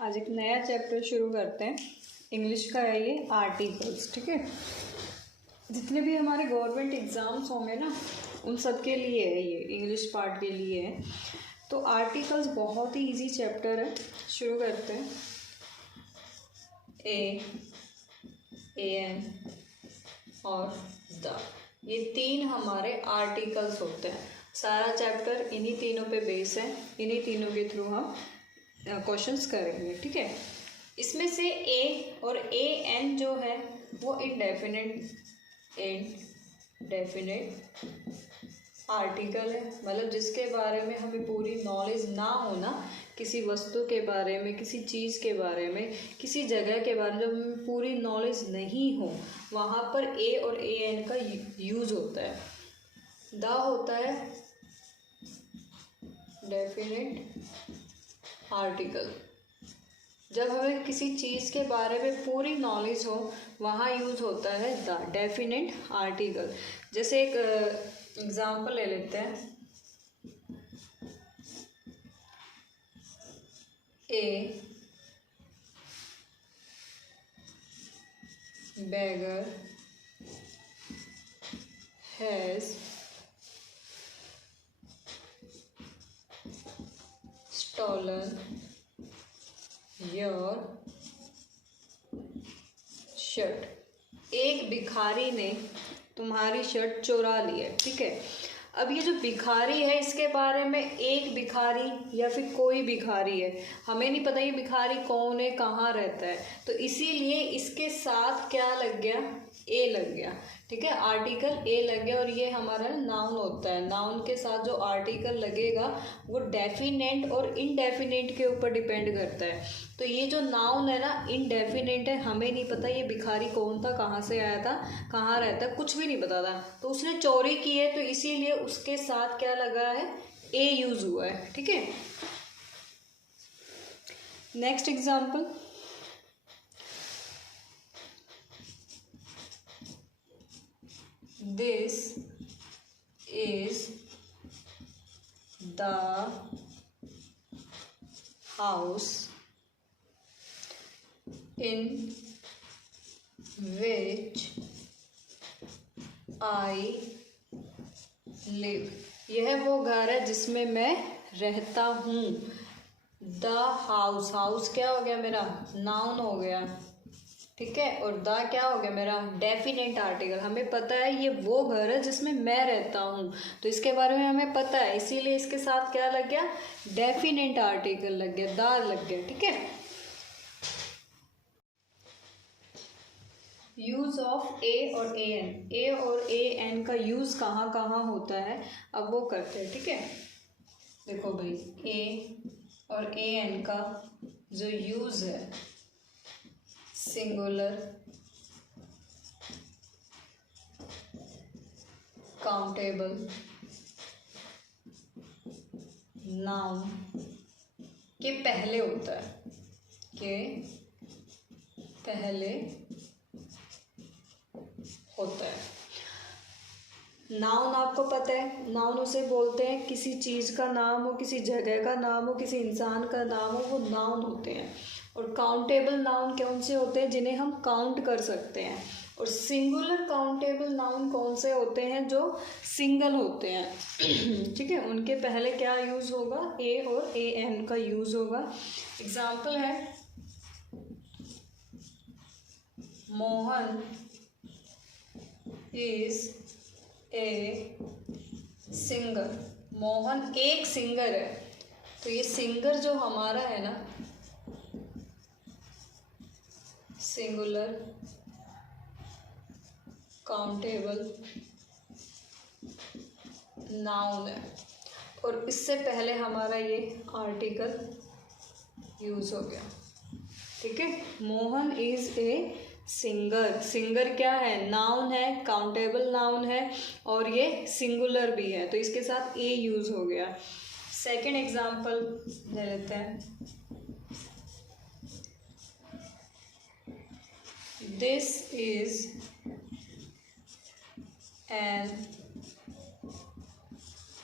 आज एक नया चैप्टर शुरू करते हैं। इंग्लिश का है ये आर्टिकल्स। ठीक है, जितने भी हमारे गवर्नमेंट एग्ज़ाम्स होंगे ना उन सब के लिए है ये, इंग्लिश पार्ट के लिए है। तो आर्टिकल्स बहुत ही इजी चैप्टर है, शुरू करते हैं। एन और द, ये तीन हमारे आर्टिकल्स होते हैं। सारा चैप्टर इन्हीं तीनों पे बेस है, इन्हीं तीनों के थ्रू हम क्वेश्चंस करेंगे। ठीक है, इसमें से ए और ए एन जो है वो इनडेफिनेट आर्टिकल है, मतलब जिसके बारे में हमें पूरी नॉलेज ना हो ना, किसी वस्तु के बारे में, किसी चीज़ के बारे में, किसी जगह के बारे में जब हमें पूरी नॉलेज नहीं हो, वहाँ पर ए और ए एन का यूज होता है। द होता है डेफिनेट आर्टिकल, जब हमें किसी चीज़ के बारे में पूरी नॉलेज हो वहाँ यूज होता है द डेफिनेट आर्टिकल। जैसे एक एग्जाम्पल ले लेते हैं, ए beggar has stolen your shirt. एक भिखारी ने तुम्हारी शर्ट चुरा ली है। ठीक है, अब ये जो भिखारी है इसके बारे में, एक भिखारी या फिर कोई भिखारी है, हमें नहीं पता ये भिखारी कौन है, कहाँ रहता है, तो इसीलिए इसके साथ क्या लग गया, ए लग गया। ठीक है, आर्टिकल ए लग गया, और ये हमारा नाउन होता है। नाउन के साथ जो आर्टिकल लगेगा वो डेफिनेट और इनडेफिनेट के ऊपर डिपेंड करता है। तो ये जो नाउन है ना इनडेफिनेट है, हमें नहीं पता ये भिखारी कौन था, कहाँ से आया था, कहाँ रहता है, कुछ भी नहीं पता था, तो उसने चोरी की है, तो इसीलिए उसके साथ क्या लगा है, ए यूज हुआ है। ठीक है, next example, this is the house in which I live। यह वो घर है जिसमें मैं रहता हूँ। द हाउस, हाउस क्या हो गया मेरा, नाउन हो गया। ठीक है, और द क्या हो गया मेरा, डेफिनेट आर्टिकल। हमें पता है ये वो घर है जिसमें मैं रहता हूँ, तो इसके बारे में हमें पता है, इसीलिए इसके साथ क्या लग गया, डेफिनेट आर्टिकल लग गया, द लग गया। ठीक है, यूज ऑफ ए और ए एन, ए और ए एन का यूज कहाँ कहाँ होता है, अब वो करते हैं। ठीक है, देखो भाई, ए और ए एन का जो यूज है, सिंगुलर, काउंटेबल, नाउन के पहले होता है, के पहले होता है। नाउन आपको पता है, नाउन उसे बोलते हैं किसी चीज़ का नाम हो, किसी जगह का नाम हो, किसी इंसान का नाम हो, वो नाउन होते हैं। और काउंटेबल नाउन कौन से होते हैं, जिन्हें हम काउंट कर सकते हैं। और सिंगुलर काउंटेबल नाउन कौन से होते हैं, जो सिंगल होते हैं। ठीक है, उनके पहले क्या यूज़ होगा, ए और ए एन का यूज़ होगा। एग्जाम्पल है, Mohan is a singer. Mohan एक सिंगर है, तो ये सिंगर जो हमारा है ना, सिंगुलर काउंटेबल नाउन है, और इससे पहले हमारा ये आर्टिकल यूज हो गया। ठीक है, Mohan is a singer. Singer क्या है, नाउन है, काउंटेबल नाउन है, और ये सिंगुलर भी है, तो इसके साथ ए यूज हो गया। सेकंड एग्जाम्पल ले लेते हैं, दिस इज एन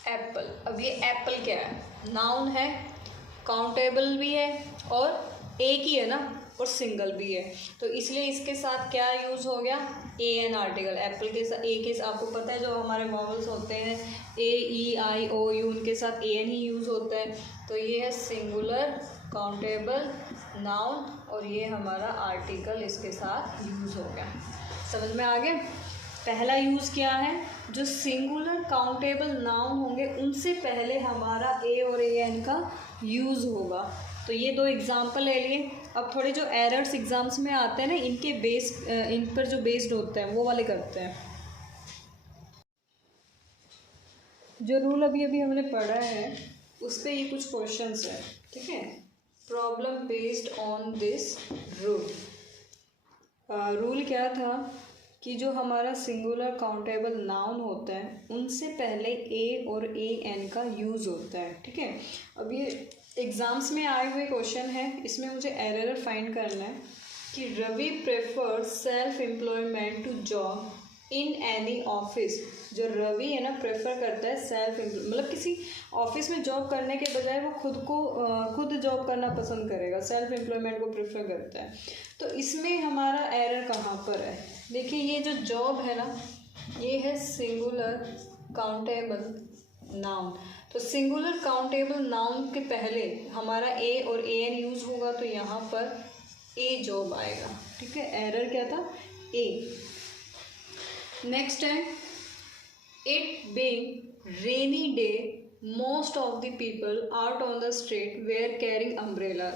एप्पल। अब ये एप्पल क्या है, नाउन है, काउंटेबल भी है और एक ही है ना और सिंगल भी है, तो इसलिए इसके साथ क्या यूज़ हो गया, ए एन आर्टिकल। एप्पल के साथ ए के, आपको पता है जो हमारे वॉवल्स होते हैं ए ई आई ओ यू, उनके साथ ए एन ही यूज़ होता है। तो ये है सिंगुलर काउंटेबल नाउन और ये हमारा आर्टिकल इसके साथ यूज़ हो गया। समझ में आ गया। पहला यूज़ क्या है, जो सिंगुलर काउंटेबल नाउन होंगे उनसे पहले हमारा ए और ए एन का यूज़ होगा। तो ये दो एग्जाम्पल ले लिए। अब थोड़े जो एरर्स एग्जाम्स में आते हैं ना, इनके बेस इन पर जो बेस्ड होते हैं वो वाले करते हैं। जो रूल अभी अभी हमने पढ़ा है उस पर ये कुछ क्वेश्चंस है, ठीक है। Problem based on this rule. Rule क्या था कि जो हमारा सिंगुलर काउंटेबल नाउन होता है उनसे पहले ए और ए एन का यूज़ होता है, ठीक है। अब ये एग्ज़ाम्स में आए हुए क्वेश्चन है, इसमें मुझे एरर फाइंड करना है कि Ravi prefer self employment to job in any office. जो रवि है ना प्रेफर करता है सेल्फ मतलब किसी ऑफिस में जॉब करने के बजाय वो खुद जॉब करना पसंद करेगा, सेल्फ एम्प्लॉयमेंट को प्रेफर करता है। तो इसमें हमारा एरर कहाँ पर है, देखिए ये जो जॉब है ना ये है सिंगुलर काउंटेबल नाउन। तो सिंगुलर काउंटेबल नाउन के पहले हमारा ए और ए एन यूज़ होगा, तो यहाँ पर ए जॉब आएगा, ठीक है। एरर क्या था, ए। नेक्स्ट है it being rainy day most of the people out on the street wear carrying umbrella.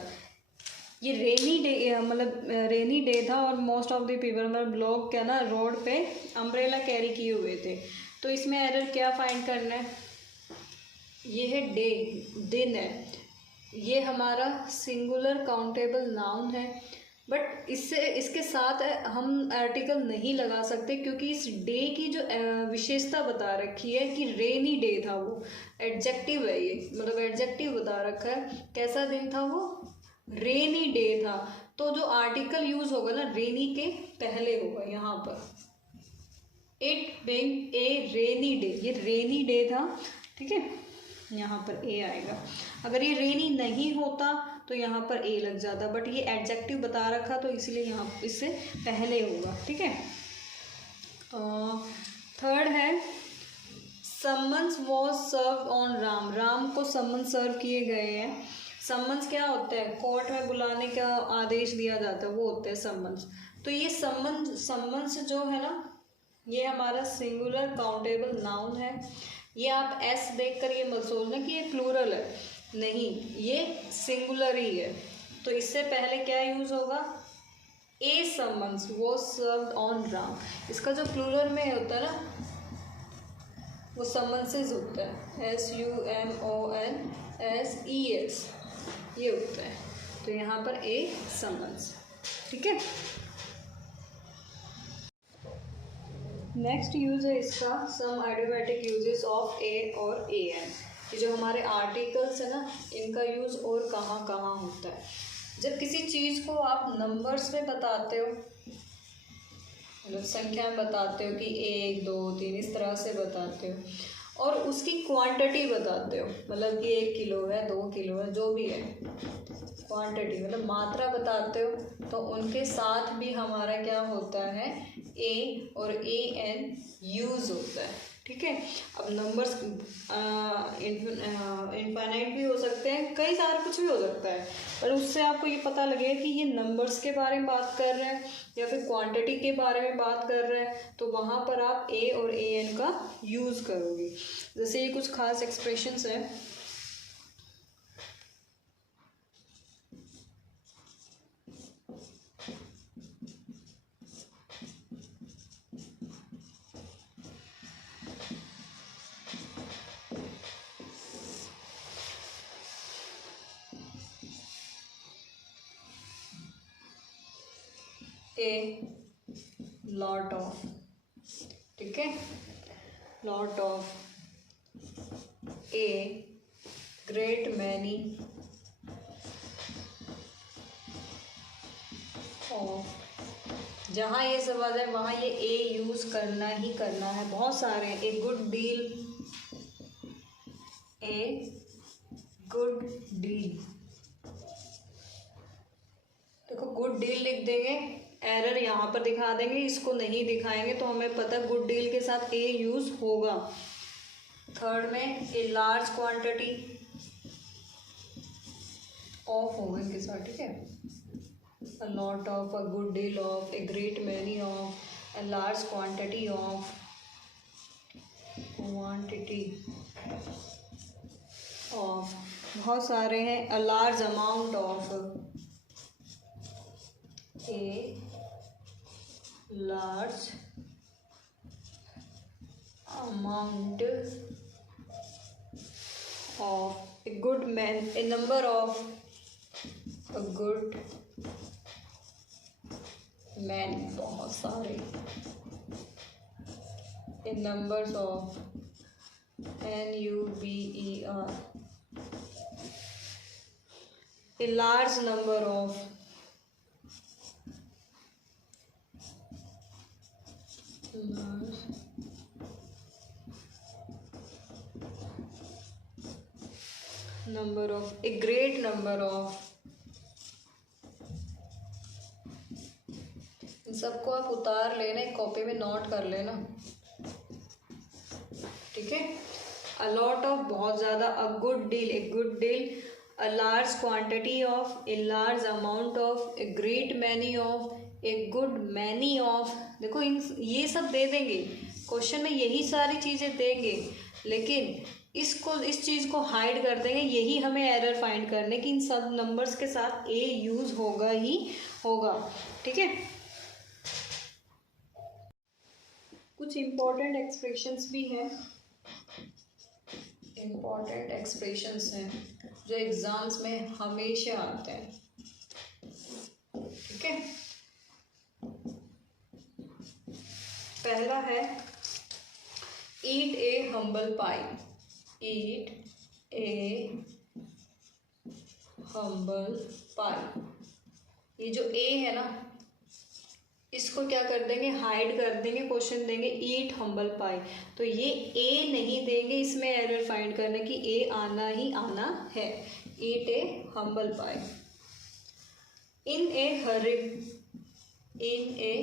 ये रेनी डे मतलब रेनी डे था और मोस्ट ऑफ द पीपल मतलब लोग क्या ना रोड पे अम्ब्रेला कैरी किए हुए थे। तो इसमें एरर क्या फाइंड करना है, ये है डे, दिन है। ये हमारा सिंगुलर काउंटेबल नाउन है, बट इसके साथ हम आर्टिकल नहीं लगा सकते क्योंकि इस डे की जो विशेषता बता रखी है कि रेनी डे था, वो एडजेक्टिव है, ये मतलब एडजेक्टिव बता रखा है। कैसा दिन था वो, रेनी डे था। तो जो आर्टिकल यूज होगा ना रेनी के पहले होगा यहाँ पर, it being a rainy day, ये रेनी डे था, ठीक है, यहाँ पर ए आएगा। अगर ये रेनी नहीं होता तो यहाँ पर ए लग जाता, बट ये एडजेक्टिव बता रखा तो इसलिए यहाँ इससे पहले होगा, ठीक है। थर्ड है summons was serve on Ram, Ram को समन सर्व किए गए हैं। समन्स क्या होता है, कोर्ट में बुलाने का आदेश दिया जाता है, वो होते हैं समन्स। तो ये समन्स जो है ना ये हमारा सिंगुलर काउंटेबल नाउन है। ये आप एस देखकर ये मत सोचना कि ये प्लूरल है, नहीं, ये सिंगुलर ही है। तो इससे पहले क्या यूज होगा, ए समन्स वो सर्व्ड ऑन राम। इसका जो प्लूरल में होता है ना वो समन्सेस होता है, SUMONSES ये होता है। तो यहाँ पर ए समन्स, ठीक है। नेक्स्ट यूज है इसका सम आइडियोमैटिक यूजेस ऑफ ए और ए एन। ये जो हमारे आर्टिकल्स है ना इनका यूज और कहाँ कहाँ होता है। जब किसी चीज़ को आप नंबर्स में बताते हो, मतलब संख्या में बताते हो कि 1 2 3 इस तरह से बताते हो, और उसकी क्वांटिटी बताते हो, मतलब कि 1 किलो है 2 किलो है जो भी है, क्वांटिटी मतलब मात्रा बताते हो, तो उनके साथ भी हमारा क्या होता है, ए और ए एन यूज होता है, ठीक है। अब नंबर्स इनफाइनाइट भी हो सकते हैं, कई सारा कुछ भी हो सकता है, पर उससे आपको ये पता लगेगा कि ये नंबर्स के बारे में बात कर रहे हैं या फिर क्वांटिटी के बारे में बात कर रहे हैं, तो वहाँ पर आप ए और ए एन का यूज़ करोगे। जैसे ये कुछ खास एक्सप्रेशंस हैं, ए लॉट ऑफ, ठीक है, lot of, a great many of. जहाँ ये सब आ जाए वहाँ ये ए यूज करना ही करना है, बहुत सारे हैं। A good deal, a good deal, deal लिख देंगे, एरर यहाँ पर दिखा देंगे, इसको नहीं दिखाएंगे तो हमें पता गुड डील के साथ ए यूज होगा। थर्ड में ए लार्ज क्वांटिटी ऑफ होगा इनके साथ, ठीक है। A lot of, a good deal of, a great many of, a large quantity of, quantity of, बहुत सारे हैं। A large amount of, a large amount of, a good man, a number of, a good man, बहुत सारे, a numbers of, NUBER, a large number of, large number of, a great number of। इन सबको आप उतार लेना, एक copy में note कर लेना, ठीक है। अ लॉट ऑफ, बहुत ज़्यादा। अ good deal, a good deal. A large quantity of, a large amount of, a great many of, a good many of. देखो इन ये सब दे देंगे क्वेश्चन में, यही सारी चीज़ें देंगे, लेकिन इसको, इस चीज़ को हाइड कर देंगे। यही हमें एरर फाइंड करने कि इन सब नंबर्स के साथ ए यूज़ होगा ही होगा, ठीक है। कुछ इम्पोर्टेंट एक्सप्रेशंस भी हैं, इम्पोर्टेंट एक्सप्रेशंस हैं जो एग्जाम्स में हमेशा आते हैं, ठीक है। पहला है ईट ए हम्बल पाई, ईट ए हम्बल पाई। ये जो ए है ना, इसको क्या कर देंगे, हाइड कर देंगे, क्वेश्चन देंगे ईट हम्बल पाई, तो ये ए नहीं देंगे, इसमें एरर फाइंड करने की ए आना ही आना है। ईट ए हम्बल पाई। इन ए हरी, इन ए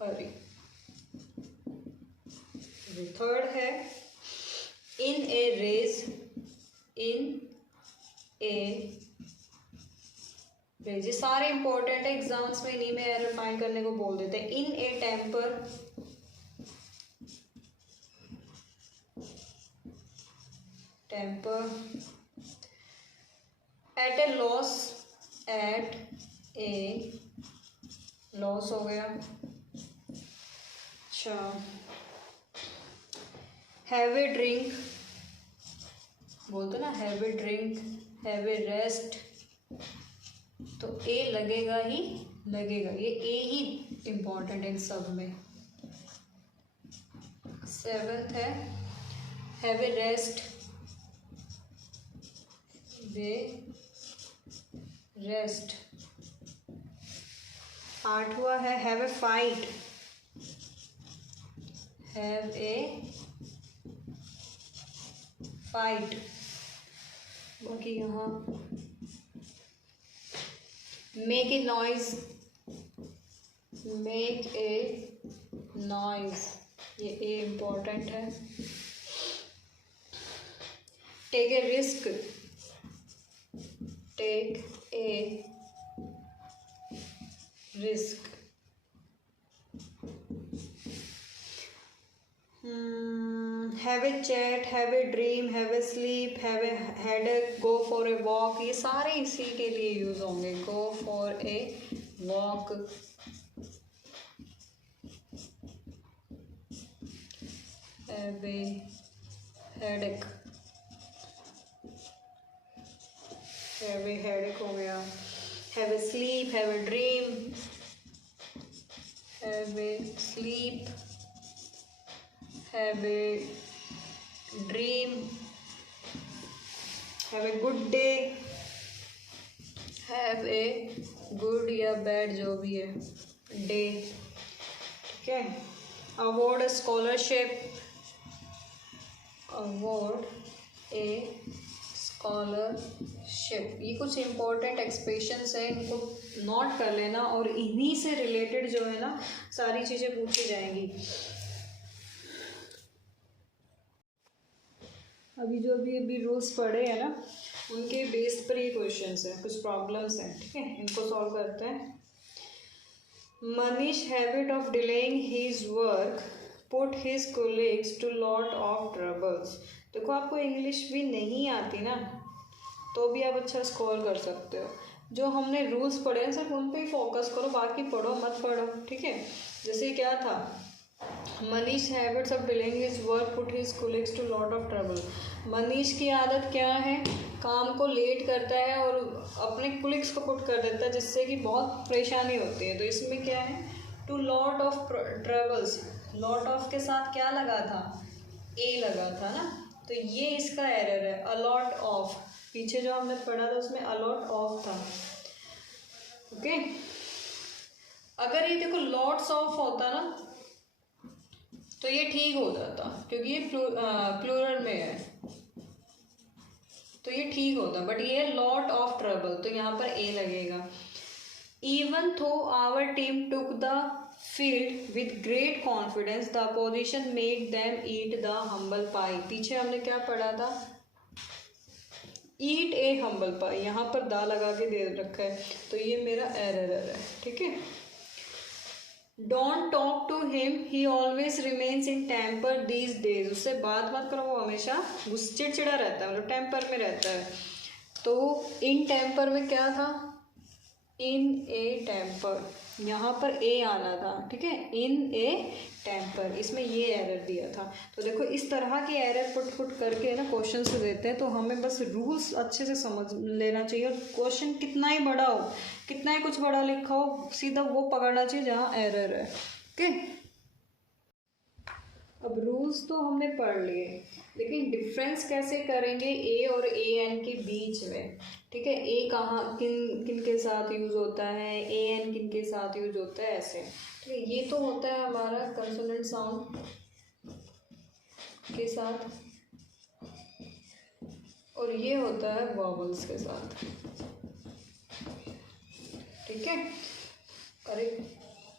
हरी। थर्ड है in A race, in A raise. ये सारे इंपॉर्टेंट है, एग्जाम्स में इन्हीं में एरर फाइंड करने को बोल देते हैं। इन ए टेम्पर, टेम्पर। एट ए लॉस, एट ए लॉस हो गया। अच्छा, हैव ए ड्रिंक बोलते ना, have a drink, have a rest, तो ए लगेगा ही लगेगा, ये ए ही इम्पॉर्टेंट है इन सब में। सेवेंथ है हैव ए रेस्ट, वे रेस्ट। आठवां है have a fight, have a fight. बाकी यहाँ make a noise, make a noise, ये ए इम्पोर्टेंट है। Take a risk, take a risk. Have a chat, have a dream, have a sleep, have a headache, go for a walk. ये सारे इसी के लिए use होंगे। Go for a walk, have a headache, have a headache हो गया। Have a sleep, have a dream, have a sleep, have a dream, have a good day, have a good या bad जो भी है day, ठीक है। Award scholarship, award ए scholarship. ये कुछ इम्पोर्टेंट एक्सप्रेशंस हैं, इनको नोट कर लेना और इन्हीं से रिलेटेड जो है ना सारी चीज़ें पूछी जाएंगी। अभी रूल्स पढ़े हैं ना, उनके बेस्ड पर ये क्वेश्चंस हैं, कुछ प्रॉब्लम्स हैं, ठीक है, इनको सॉल्व करते हैं। Manish habit of delaying his work put his colleagues to lot of troubles. देखो आपको इंग्लिश भी नहीं आती ना, तो भी आप अच्छा स्कोर कर सकते हो। जो हमने रूल्स पढ़े हैं सिर्फ उन पे ही फोकस करो, बाकी पढ़ो मत पढ़ो, ठीक है। जैसे क्या था, Manish habits of delaying his work put his colleagues to lot of trouble. Manish की आदत क्या है, काम को लेट करता है और अपने कोलीग्स को पुट कर देता है, जिससे कि बहुत परेशानी होती है। तो इसमें क्या है, to lot of troubles, lot of के साथ क्या लगा था, ए लगा था ना, तो ये इसका एरर है। अलॉट ऑफ, पीछे जो हमने पढ़ा था उसमें अलॉट ऑफ था, ओके। अगर ये देखो लॉट्स ऑफ होता ना तो ये ठीक हो जाता, क्योंकि ये प्लूरल में है तो ये ठीक होता, बट ये लॉट ऑफ ट्रबल, तो यहाँ पर ए लगेगा। Even though our team took the field with great confidence the opposition made them eat the humble pie. पीछे हमने क्या पढ़ा था, ईट ए हम्बल पाई, यहाँ पर दा लगा के दे रखा है, तो ये मेरा एरर है, ठीक है। Don't talk to him he always remains in temper these days. उससे बात मत करो, वो हमेशा चिड़चिड़ा रहता है, मतलब टेम्पर में रहता है। तो इन टेम्पर में क्या था, इन ए टेम्पर, यहाँ पर ए आना था, ठीक है, इन ए टेम्पर, इसमें ये एरर दिया था। तो देखो इस तरह के एरर पुट करके ना क्वेश्चन से देते हैं, तो हमें बस रूल्स अच्छे से समझ लेना चाहिए। और क्वेश्चन कितना ही बड़ा हो, कितना ही कुछ बड़ा लिखा हो, सीधा वो पकड़ना चाहिए जहाँ एरर है, ओके। अब रूल्स तो हमने पढ़ लिए, लेकिन डिफरेंस कैसे करेंगे ए और ए एन के बीच में, ठीक है। ए कहाँ किन के साथ यूज होता है, ए एन किन के साथ यूज होता है, ऐसे, ठीक है। ये तो होता है हमारा कंसोनेंट साउंड के साथ, और ये होता है वॉवल्स के साथ, ठीक है। अरे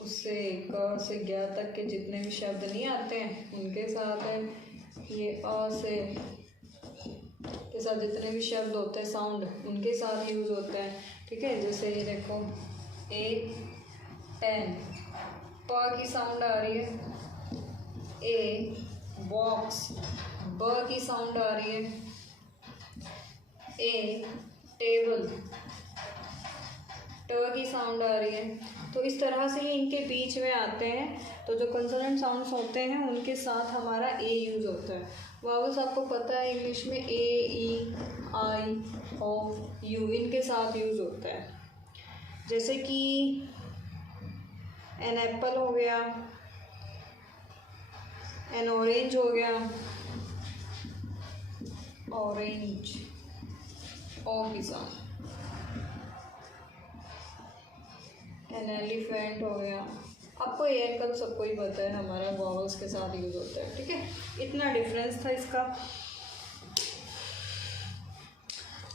उससे क से ज्ञ तक के जितने भी शब्द नहीं आते हैं उनके साथ है, ये अ से के साथ जितने भी शब्द होते हैं साउंड उनके साथ यूज होता है, ठीक है। जैसे ये देखो ए एन, प की साउंड आ रही है, ए बॉक्स, ब की साउंड आ रही है, ए टेबल, ट की साउंड आ रही है। तो इस तरह से ही इनके बीच में आते हैं, तो जो कंसोनेंट साउंड्स होते हैं उनके साथ हमारा ए यूज होता है। वावल्स आपको पता है इंग्लिश में ए ई आई ओ यू, इनके साथ यूज होता है। जैसे कि एन एप्पल हो गया, एन ऑरेंज हो गया, ऑरेंज, ओ की साउंड, एन एलिफेंट हो गया। आपको एयर का तो सबको ही पता है, हमारा वॉवल्स के साथ यूज होता है, ठीक है। इतना डिफरेंस था इसका।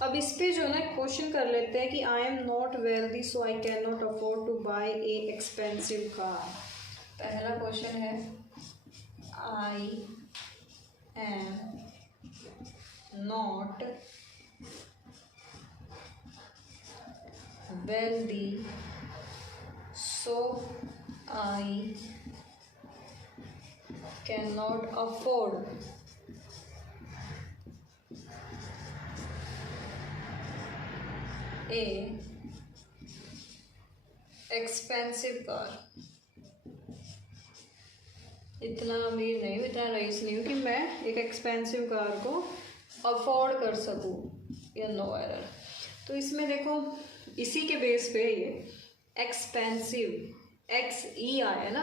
अब इस पे जो ना क्वेश्चन कर लेते हैं कि I am not wealthy so I can not afford two by A expensive car. पहला क्वेश्चन है, I am not wealthy so I cannot afford a expensive car। इतना अमीर नहीं हूँ, इतना रईस नहीं हूँ कि मैं एक एक्सपेंसिव कार को अफोर्ड कर सकूँ, या नो एरर। तो इसमें देखो इसी के बेस पे ये एक्सपेंसिव, एक्स ई आया ना,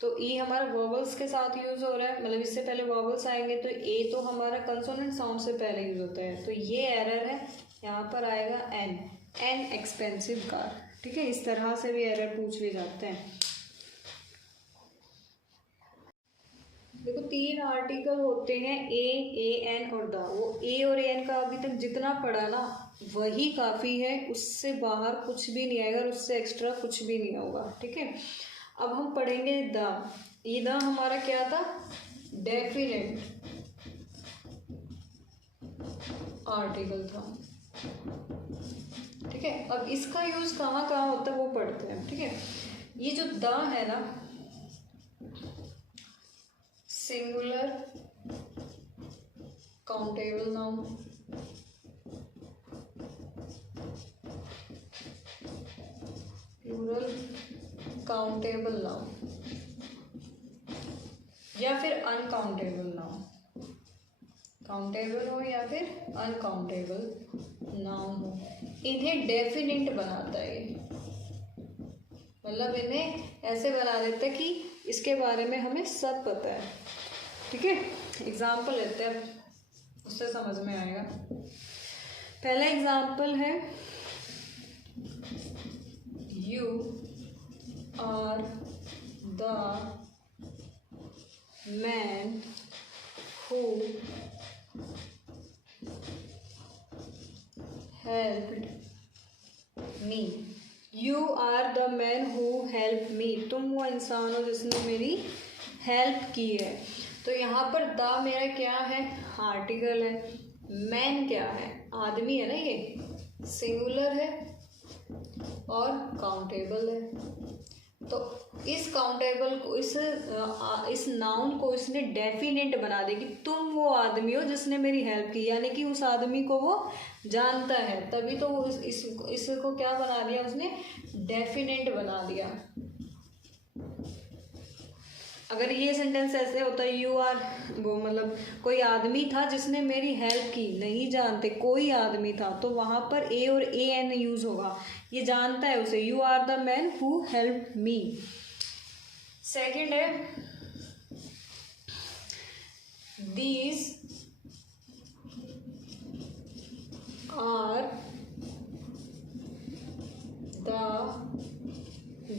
तो ई हमारा वॉवल्स के साथ यूज हो रहा है, मतलब इससे पहले वॉवल्स आएंगे, तो ए तो हमारा कंसोनेंट साउंड से पहले यूज होता है, तो ये एरर है। यहाँ पर आएगा एन, एन एक्सपेंसिव कार, ठीक है। इस तरह से भी एरर पूछ लिए जाते हैं। देखो 3 आर्टिकल होते हैं, ए एन और द। वो ए और एन का अभी तक जितना पढ़ा ना वही काफ़ी है, उससे बाहर कुछ भी नहीं आएगा और उससे एक्स्ट्रा कुछ भी नहीं होगा, ठीक है। अब हम पढ़ेंगे द। ये द हमारा क्या था? डेफिनेट आर्टिकल था, ठीक है। अब इसका यूज कहाँ कहाँ होता है वो पढ़ते हैं, ठीक है। ये जो द है ना, singular countable noun, plural countable noun, या फिर अनकाउंटेबल नाउन, काउंटेबल हो या फिर अनकाउंटेबल नाउन हो, इन्हें डेफिनेट बनाता है। मतलब इन्हें ऐसे बना देता है कि इसके बारे में हमें सब पता है, ठीक है। एग्जाम्पल लेते हैं, उससे समझ में आएगा। पहला एग्जाम्पल है, you are the man who helped me. You are the man who help me, तुम वो इंसान हो जिसने मेरी हेल्प की है। तो यहाँ पर द मेरा क्या है? आर्टिकल है। मैन क्या है? आदमी है ना, ये सिंगुलर है और काउंटेबल है। तो इस काउंटेबल को, इस नाउन को इसने डेफिनेट बना दिया कि तुम वो आदमी हो जिसने मेरी हेल्प की, यानी कि उस आदमी को वो जानता है, तभी तो वो इसको क्या बना दिया उसने? डेफिनेट बना दिया। अगर ये सेंटेंस ऐसे होता है, यू आर, वो मतलब कोई आदमी था जिसने मेरी हेल्प की, नहीं जानते कोई आदमी था, तो वहाँ पर ए और ए एन यूज होगा, ये जानता है उसे। You are the man who help me. Second है, these are the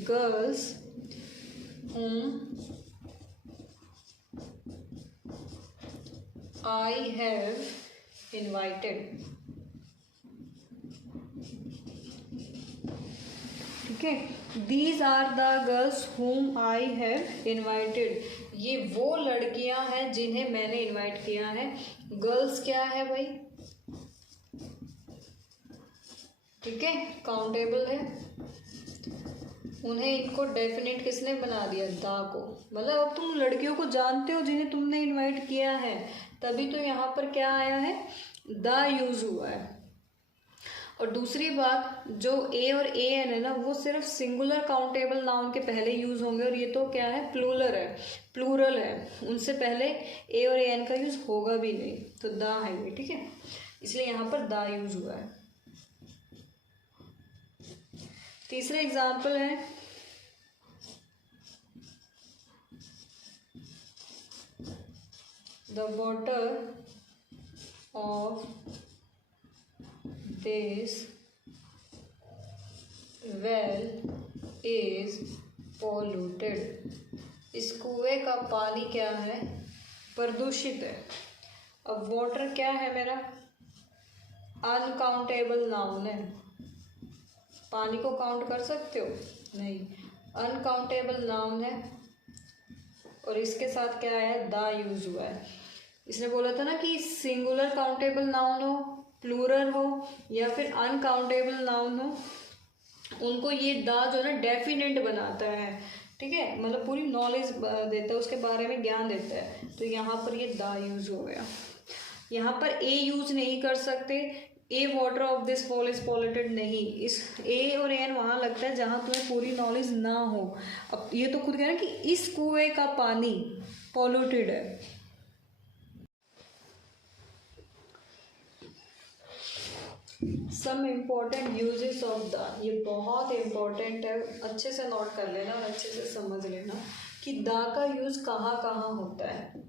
girls whom I have invited, ठीक है। These are the girls whom I have invited, ये वो लड़कियां हैं जिन्हें मैंने इनवाइट किया है। गर्ल्स क्या है भाई? ठीक है, काउंटेबल है। उन्हें, इनको डेफिनेट किसने बना दिया? दा को। मतलब अब तुम लड़कियों को जानते हो जिन्हें तुमने इनवाइट किया है, तभी तो यहाँ पर क्या आया है? दा यूज हुआ है। और दूसरी बात, जो ए और ए एन है ना, वो सिर्फ सिंगुलर काउंटेबल नाउन के पहले यूज होंगे, और ये तो क्या है? प्लूरल है, उनसे पहले ए और ए एन का यूज होगा भी नहीं, तो दा है ये, ठीक है। इसलिए यहाँ पर दा यूज हुआ है। तीसरा एग्जाम्पल है, the water of this well is polluted, इस कुएं का पानी क्या है? प्रदूषित है। अब वाटर क्या है मेरा? अनकाउंटेबल नाउन है। पानी को काउंट कर सकते हो? नहीं, अनकाउंटेबल नाउन है, और इसके साथ क्या है? दा यूज हुआ है। इसने बोला था ना कि सिंगुलर काउंटेबल नाउन हो, प्लूरल हो या फिर अनकाउंटेबल नाउन हो, उनको ये दा जो है ना डेफिनेट बनाता है, ठीक है। मतलब पूरी नॉलेज देता है, उसके बारे में ज्ञान देता है। तो यहाँ पर ये दा यूज हो गया। यहाँ पर ए यूज नहीं कर सकते, a water of this fall is polluted नहीं, इस ए और एन वहाँ लगता है जहाँ तुम्हें पूरी नॉलेज ना हो। अब ये तो खुद कह रहे हैं कि इस कुएं का पानी पॉल्यूटेड है। Some important uses of the, ये बहुत इम्पोर्टेंट है, अच्छे से नोट कर लेना और अच्छे से समझ लेना कि द का यूज कहाँ कहाँ होता है।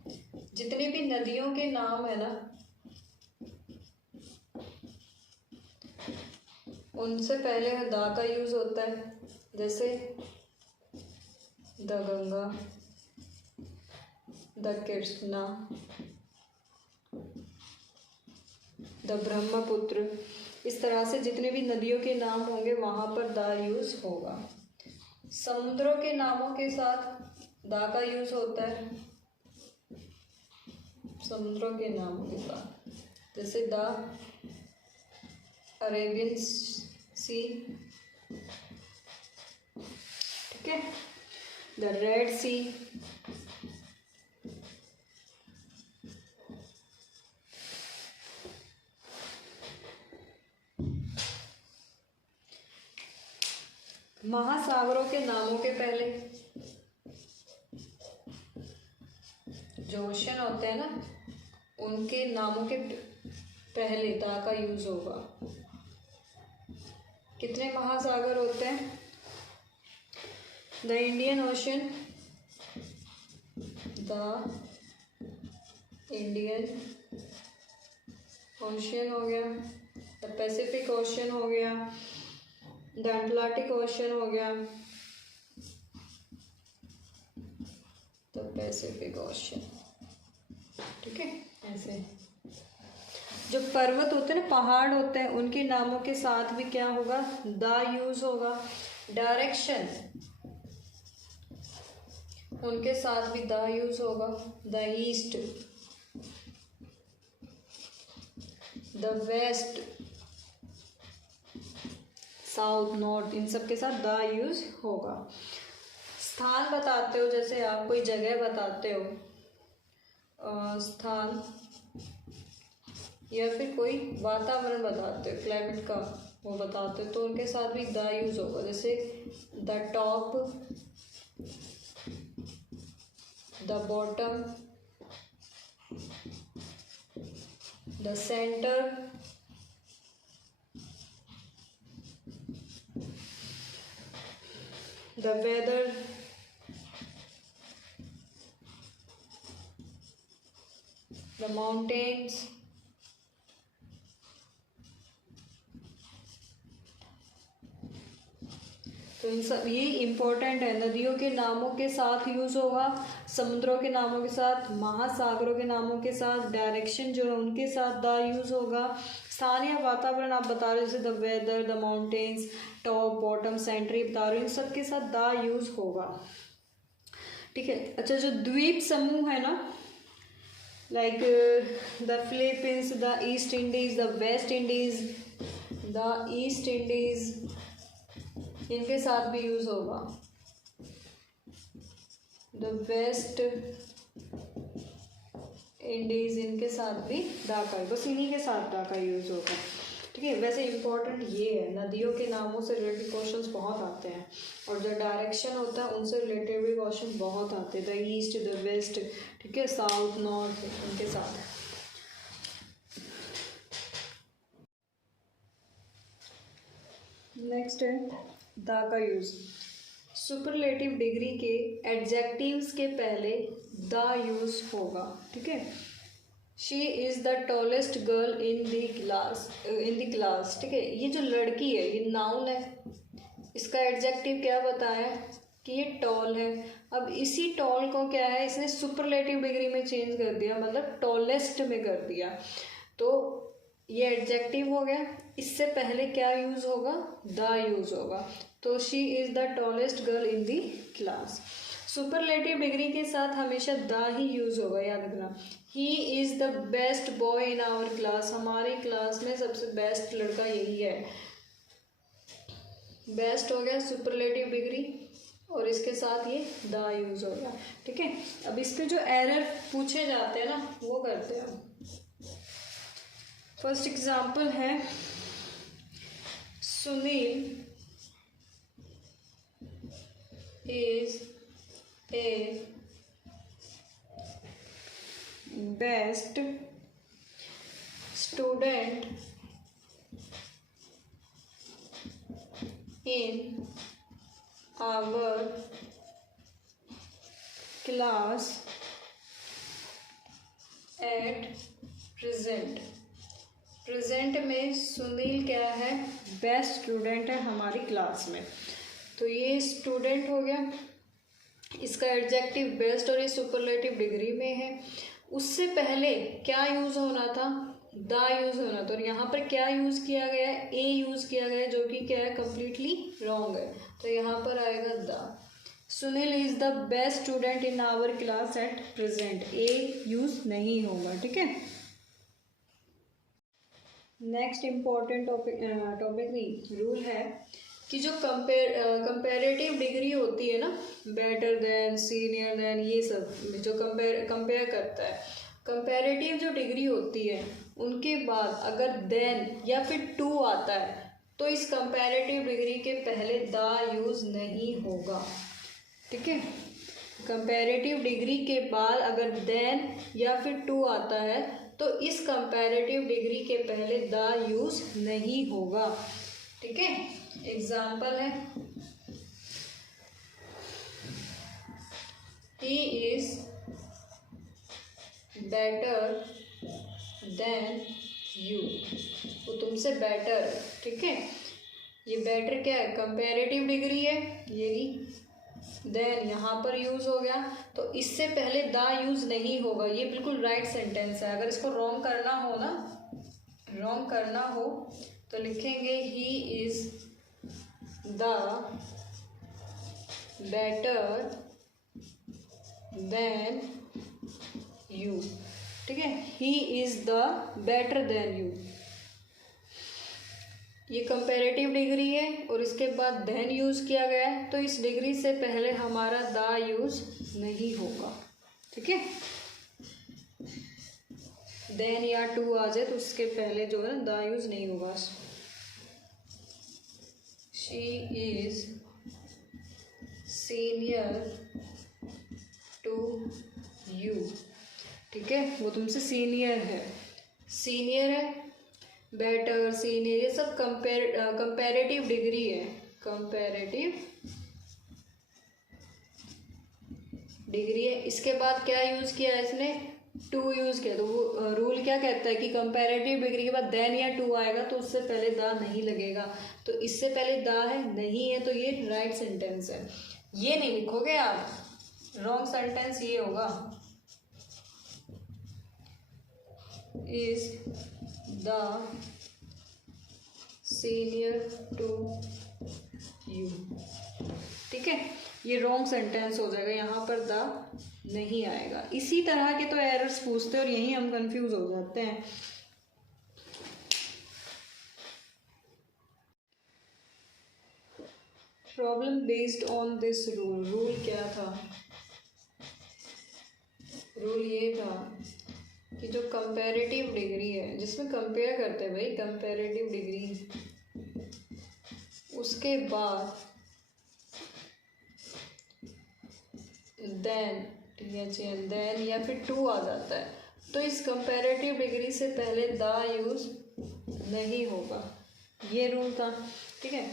जितनी भी नदियों के नाम है ना, उनसे पहले दा का यूज होता है, जैसे the Ganga, the Krishna, the Brahmaputra. इस तरह से जितने भी नदियों के नाम होंगे वहाँ पर द यूज़ होगा। समुद्रों के नामों के साथ द का यूज़ होता है, समुद्रों के नामों के साथ, जैसे द अरेबियन सी, ठीक है, द रेड सी, महासागरों के नामों के पहले जो ओशन होते हैं ना, उनके नामों के पहले दा का यूज होगा। कितने महासागर होते हैं? The Indian ocean, the Indian ocean हो गया, द पैसिफिक ओशन हो गया, द अटलांटिक ओशन हो गया, द पैसिफिक ओशन, ठीक है। ऐसे जो पर्वत होते हैं ना, पहाड़ होते हैं, उनके नामों के साथ भी क्या होगा? द यूज होगा। डायरेक्शन, उनके साथ भी द यूज होगा। The east, the west, south, north, इन सब के साथ द यूज होगा। स्थान बताते हो, जैसे आप कोई जगह बताते हो, स्थान, या फिर कोई वातावरण बताते हो, क्लाइमेट का वो बताते हो, तो उनके साथ भी द यूज होगा। जैसे the top, the bottom, the centre, the weather, the mountains, तो इन सब ये इम्पोर्टेंट है। नदियों के नामों के साथ यूज होगा, समुद्रों के नामों के साथ, महासागरों के नामों के साथ, डायरेक्शन जो है उनके साथ द यूज होगा। स्थानीय वातावरण आप बता रहे हो, जैसे the weather, the mountains, top, bottom, centre, ये बता रहे हो, इन सब के साथ द यूज होगा, ठीक है। अच्छा, जो द्वीप समूह है ना, like the Philippines, the east Indies, the West Indies, the east Indies, इनके साथ भी यूज होगा। द वेस्ट इंडीज, इनके साथ भी दा का, बस इन्हीं के साथ दा का यूज होगा, ठीक है। वैसे इंपॉर्टेंट ये है, नदियों के नामों से रिलेटेड क्वेश्चंस बहुत आते हैं, और जो डायरेक्शन होता है उनसे रिलेटेड भी क्वेश्चन बहुत आते हैं। द ईस्ट, द वेस्ट, ठीक है, साउथ, नॉर्थ, इनके साथ। नेक्स्ट है द का यूज। सुपरलेटिव डिग्री के एडजेक्टिव्स के पहले द यूज होगा, ठीक है। She is the tallest girl in the class, ठीक है। ये जो लड़की है, ये नाउन है, इसका एडजेक्टिव क्या बताया कि ये टॉल है। अब इसी टॉल को क्या है, इसने सुपरलेटिव डिग्री में चेंज कर दिया, मतलब टॉलेस्ट में कर दिया, तो ये एडजेक्टिव हो गया। इससे पहले क्या यूज होगा? द यूज होगा, तो she is the tallest girl in the class. Superlative degree के साथ हमेशा द ही यूज होगा, याद रखना। He is the best boy in our class, हमारी क्लास में सबसे बेस्ट लड़का यही है। बेस्ट हो गया सुपरलेटिव डिग्री, और इसके साथ ये द यूज हो गया, ठीक है। अब इसके जो एरर पूछे जाते हैं ना, वो करते हैं। फर्स्ट एग्जाम्पल है, Sunil is a best student in our class at present। Present में सुनील क्या है? बेस्ट स्टूडेंट है हमारी क्लास में। तो ये स्टूडेंट हो गया, इसका एडजेक्टिव बेस्ट और ये सुपरलेटिव डिग्री में है। उससे पहले क्या यूज़ होना था, द यूज़ होना था, और यहाँ पर क्या यूज़ किया गया है, ए यूज़ किया गया है, जो कि क्या है, कम्प्लीटली रॉन्ग है। तो यहाँ पर आएगा the. Sunil is the best student in our class at present, a use नहीं होगा, ठीक है। नेक्स्ट इम्पॉर्टेंट टॉपिक रूल है कि जो कंपेरेटिव डिग्री होती है ना, बेटर देन, सीनियर देन, ये सब जो कंपेयर करता है, कंपेरेटिव जो डिग्री होती है उनके बाद अगर देन या फिर टू आता है तो इस कंपेरेटिव डिग्री के पहले द यूज़ नहीं होगा, ठीक है। कंपेरेटिव डिग्री के बाद अगर देन या फिर टू आता है तो इस कंपेरेटिव डिग्री के पहले द यूज़ नहीं होगा, ठीक है। एग्जाम्पल है, he is better than you, वो तुमसे बेटर है, ठीक है। ये बेटर क्या है, कंपेरेटिव डिग्री है, ये नहीं, देन यहाँ पर यूज़ हो गया तो इससे पहले द यूज़ नहीं होगा। ये बिल्कुल राइट सेंटेंस है। अगर इसको रॉन्ग करना हो ना, रॉन्ग करना हो तो लिखेंगे he is the better than you, ठीक है। He is the better than you, ये कंपेरेटिव डिग्री है और इसके बाद देन यूज़ किया गया है तो इस डिग्री से पहले हमारा द यूज़ नहीं होगा, ठीक है। देन या टू आ जाए तो उसके पहले जो है द यूज़ नहीं होगा। She is senior to you, ठीक है, वो तुमसे सीनियर है, सीनियर है, बेटर, सीनियर, ये सब कंपेरेटिव डिग्री है, कंपेरेटिव डिग्री है। इसके बाद क्या यूज़ किया है इसने, टू यूज़ किया। तो वो रूल क्या कहता है कि कंपेरेटिव डिग्री के बाद देन या टू आएगा तो उससे पहले द नहीं लगेगा, तो इससे पहले द है, नहीं है, तो ये राइट सेंटेंस है। ये नहीं लिखोगे आप, रॉन्ग सेंटेंस ये होगा, is the senior to you, ठीक है, ये रॉन्ग सेंटेंस हो जाएगा, यहाँ पर द नहीं आएगा। इसी तरह के तो एरर्स पूछते हैं और यहीं हम कंफ्यूज हो जाते हैं। Problem based on this rule, rule क्या था, रूल ये था कि जो कंपैरेटिव डिग्री है, जिसमें कंपेयर करते हैं भाई, कंपैरेटिव डिग्री, उसके बाद देन, देन या फिर टू आ जाता है तो इस कंपैरेटिव डिग्री से पहले द यूज़ नहीं होगा, ये रूल था, ठीक है।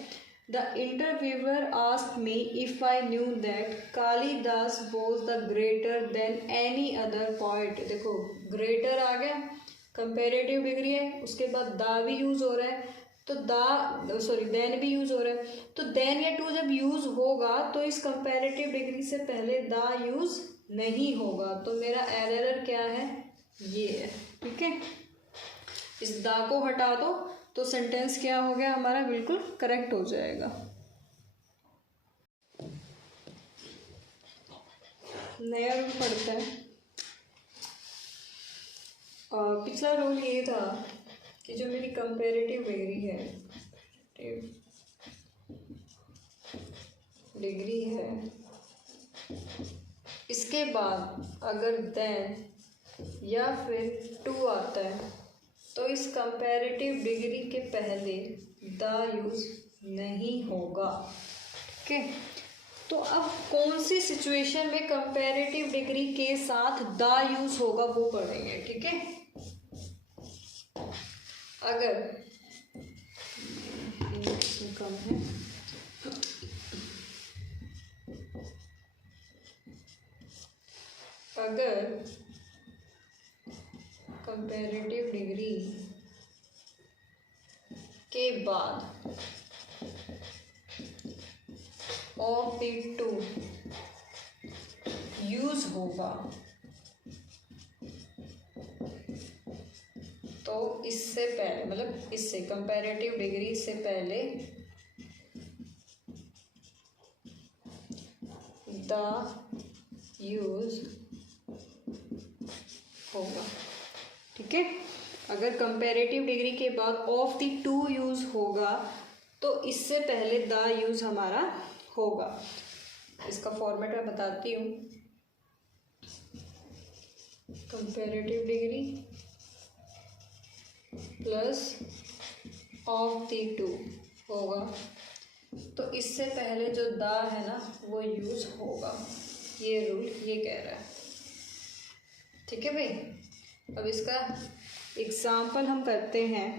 The interviewer asked me if I knew that Kalidas was the greater than any other poet. देखो ग्रेटर आ गया, कंपेरेटिव डिग्री है, उसके बाद द भी यूज़ हो रहा है, तो देन भी यूज़ हो रहा है, तो देन या टू जब यूज़ होगा तो इस कंपेरेटिव डिग्री से पहले द यूज़ नहीं होगा। तो मेरा एरर क्या है, ये है, ठीक है। इस द को हटा दो तो सेंटेंस क्या हो गया हमारा, बिल्कुल करेक्ट हो जाएगा। नया रूल पढ़ता है। और पिछला रूल ये था कि जो मेरी कंपैरेटिव डिग्री है, इसके बाद अगर देन या फिर टू आता है तो इस कंपैरेटिव डिग्री के पहले द यूज़ नहीं होगा, ठीक है। तो अब कौन सी सिचुएशन में कंपैरेटिव डिग्री के साथ द यूज़ होगा वो पढ़ेंगे, ठीक है। अगर इसमें कम है, अगर कंपैरेटिव डिग्री के बाद ऑफ द टू यूज होगा तो इससे पहले, मतलब इससे कंपैरेटिव डिग्री से पहले द यूज होगा। ठीक है, अगर कंपैरेटिव डिग्री के बाद ऑफ द टू यूज होगा तो इससे पहले द यूज हमारा होगा। इसका फॉर्मेट मैं बताती हूँ। Comparative degree plus of the to होगा तो इससे पहले जो द है ना वो यूज होगा। ये रूल ये कह रहा है। ठीक है भाई, अब इसका एग्जाम्पल हम करते हैं।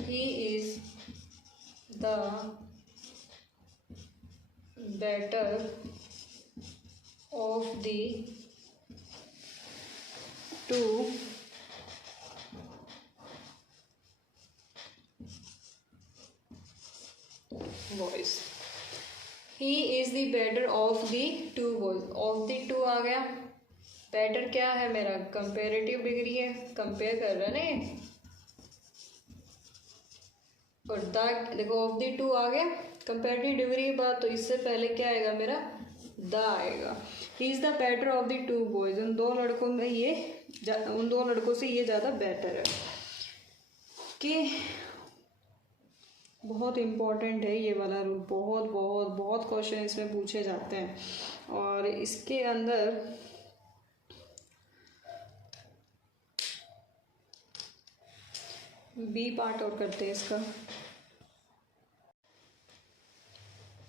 He is the better of the two boys. He is the better of the two boys. Of the two आ गया, बेटर क्या है मेरा, कंपेरेटिव डिग्री है, कंपेयर कर रहा है ना ये। और द देखो ऑफ द टू आ गया, कंपेरेटिव डिग्री की बात, तो इससे पहले क्या आएगा मेरा, द आएगा। ही is the better of the two boys. उन दो लड़कों में ये, उन दो लड़कों से ये ज़्यादा बेटर है। कि बहुत इम्पॉर्टेंट है ये वाला रूल, बहुत बहुत बहुत क्वेश्चन इसमें पूछे जाते हैं। और इसके अंदर बी पार्ट और करते हैं इसका।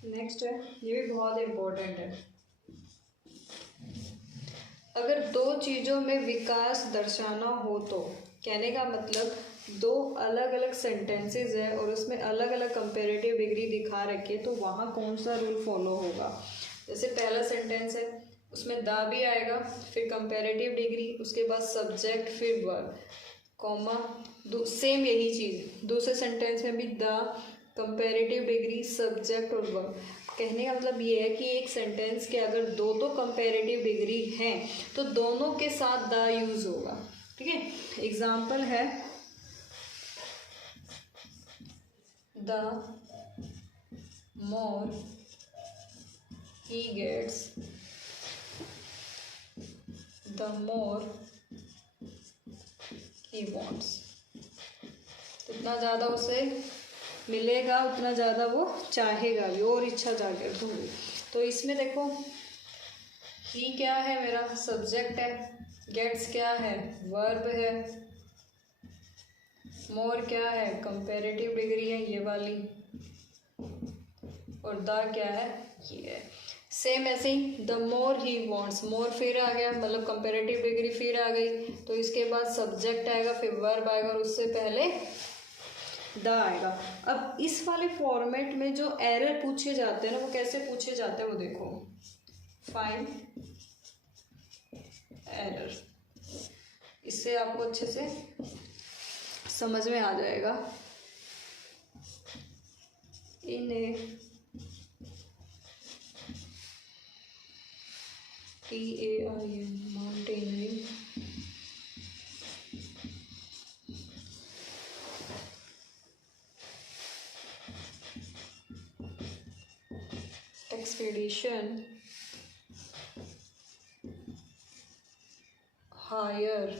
नेक्स्ट है, ये भी बहुत इम्पोर्टेंट है। अगर दो चीज़ों में विकास दर्शाना हो तो, कहने का मतलब दो अलग अलग सेंटेंसेस है और उसमें अलग अलग कंपेरेटिव डिग्री दिखा रखी है, तो वहाँ कौन सा रूल फॉलो होगा। जैसे पहला सेंटेंस है, उसमें द भी आएगा, फिर कंपेरेटिव डिग्री, उसके बाद सब्जेक्ट, फिर वर्ब, कॉमा। सेम यही चीज़ दूसरे सेंटेंस में भी द, कंपेरेटिव डिग्री, सब्जेक्ट और वर्ब। कहने का मतलब ये है कि एक सेंटेंस के अगर दो कंपेरेटिव डिग्री हैं तो दोनों के साथ द यूज होगा। ठीक है, एग्जाम्पल है, the more he gets, the more he wants. जितना ज़्यादा उसे मिलेगा उतना ज़्यादा वो चाहेगा भी, और इच्छा जागृत होगी। तो इसमें देखो, ही क्या है मेरा, सब्जेक्ट है, गेट्स क्या है, वर्ब है, मोर क्या है, कंपेरेटिव डिग्री है ये वाली, और द क्या है, ये है। सेम ऐसे ही द मोर ही वॉन्ट्स, मोर फिर आ गया, मतलब कंपेरेटिव डिग्री फिर आ गई, तो इसके बाद सब्जेक्ट आएगा, फिर वर्ब आएगा और उससे पहले द आएगा। अब इस वाले फॉर्मेट में जो एरर पूछे जाते हैं ना, वो कैसे पूछे जाते हैं वो देखो। फाइंड एरर, इससे आपको अच्छे से समझ में आ जाएगा। इन TAIN mountaineering expedition higher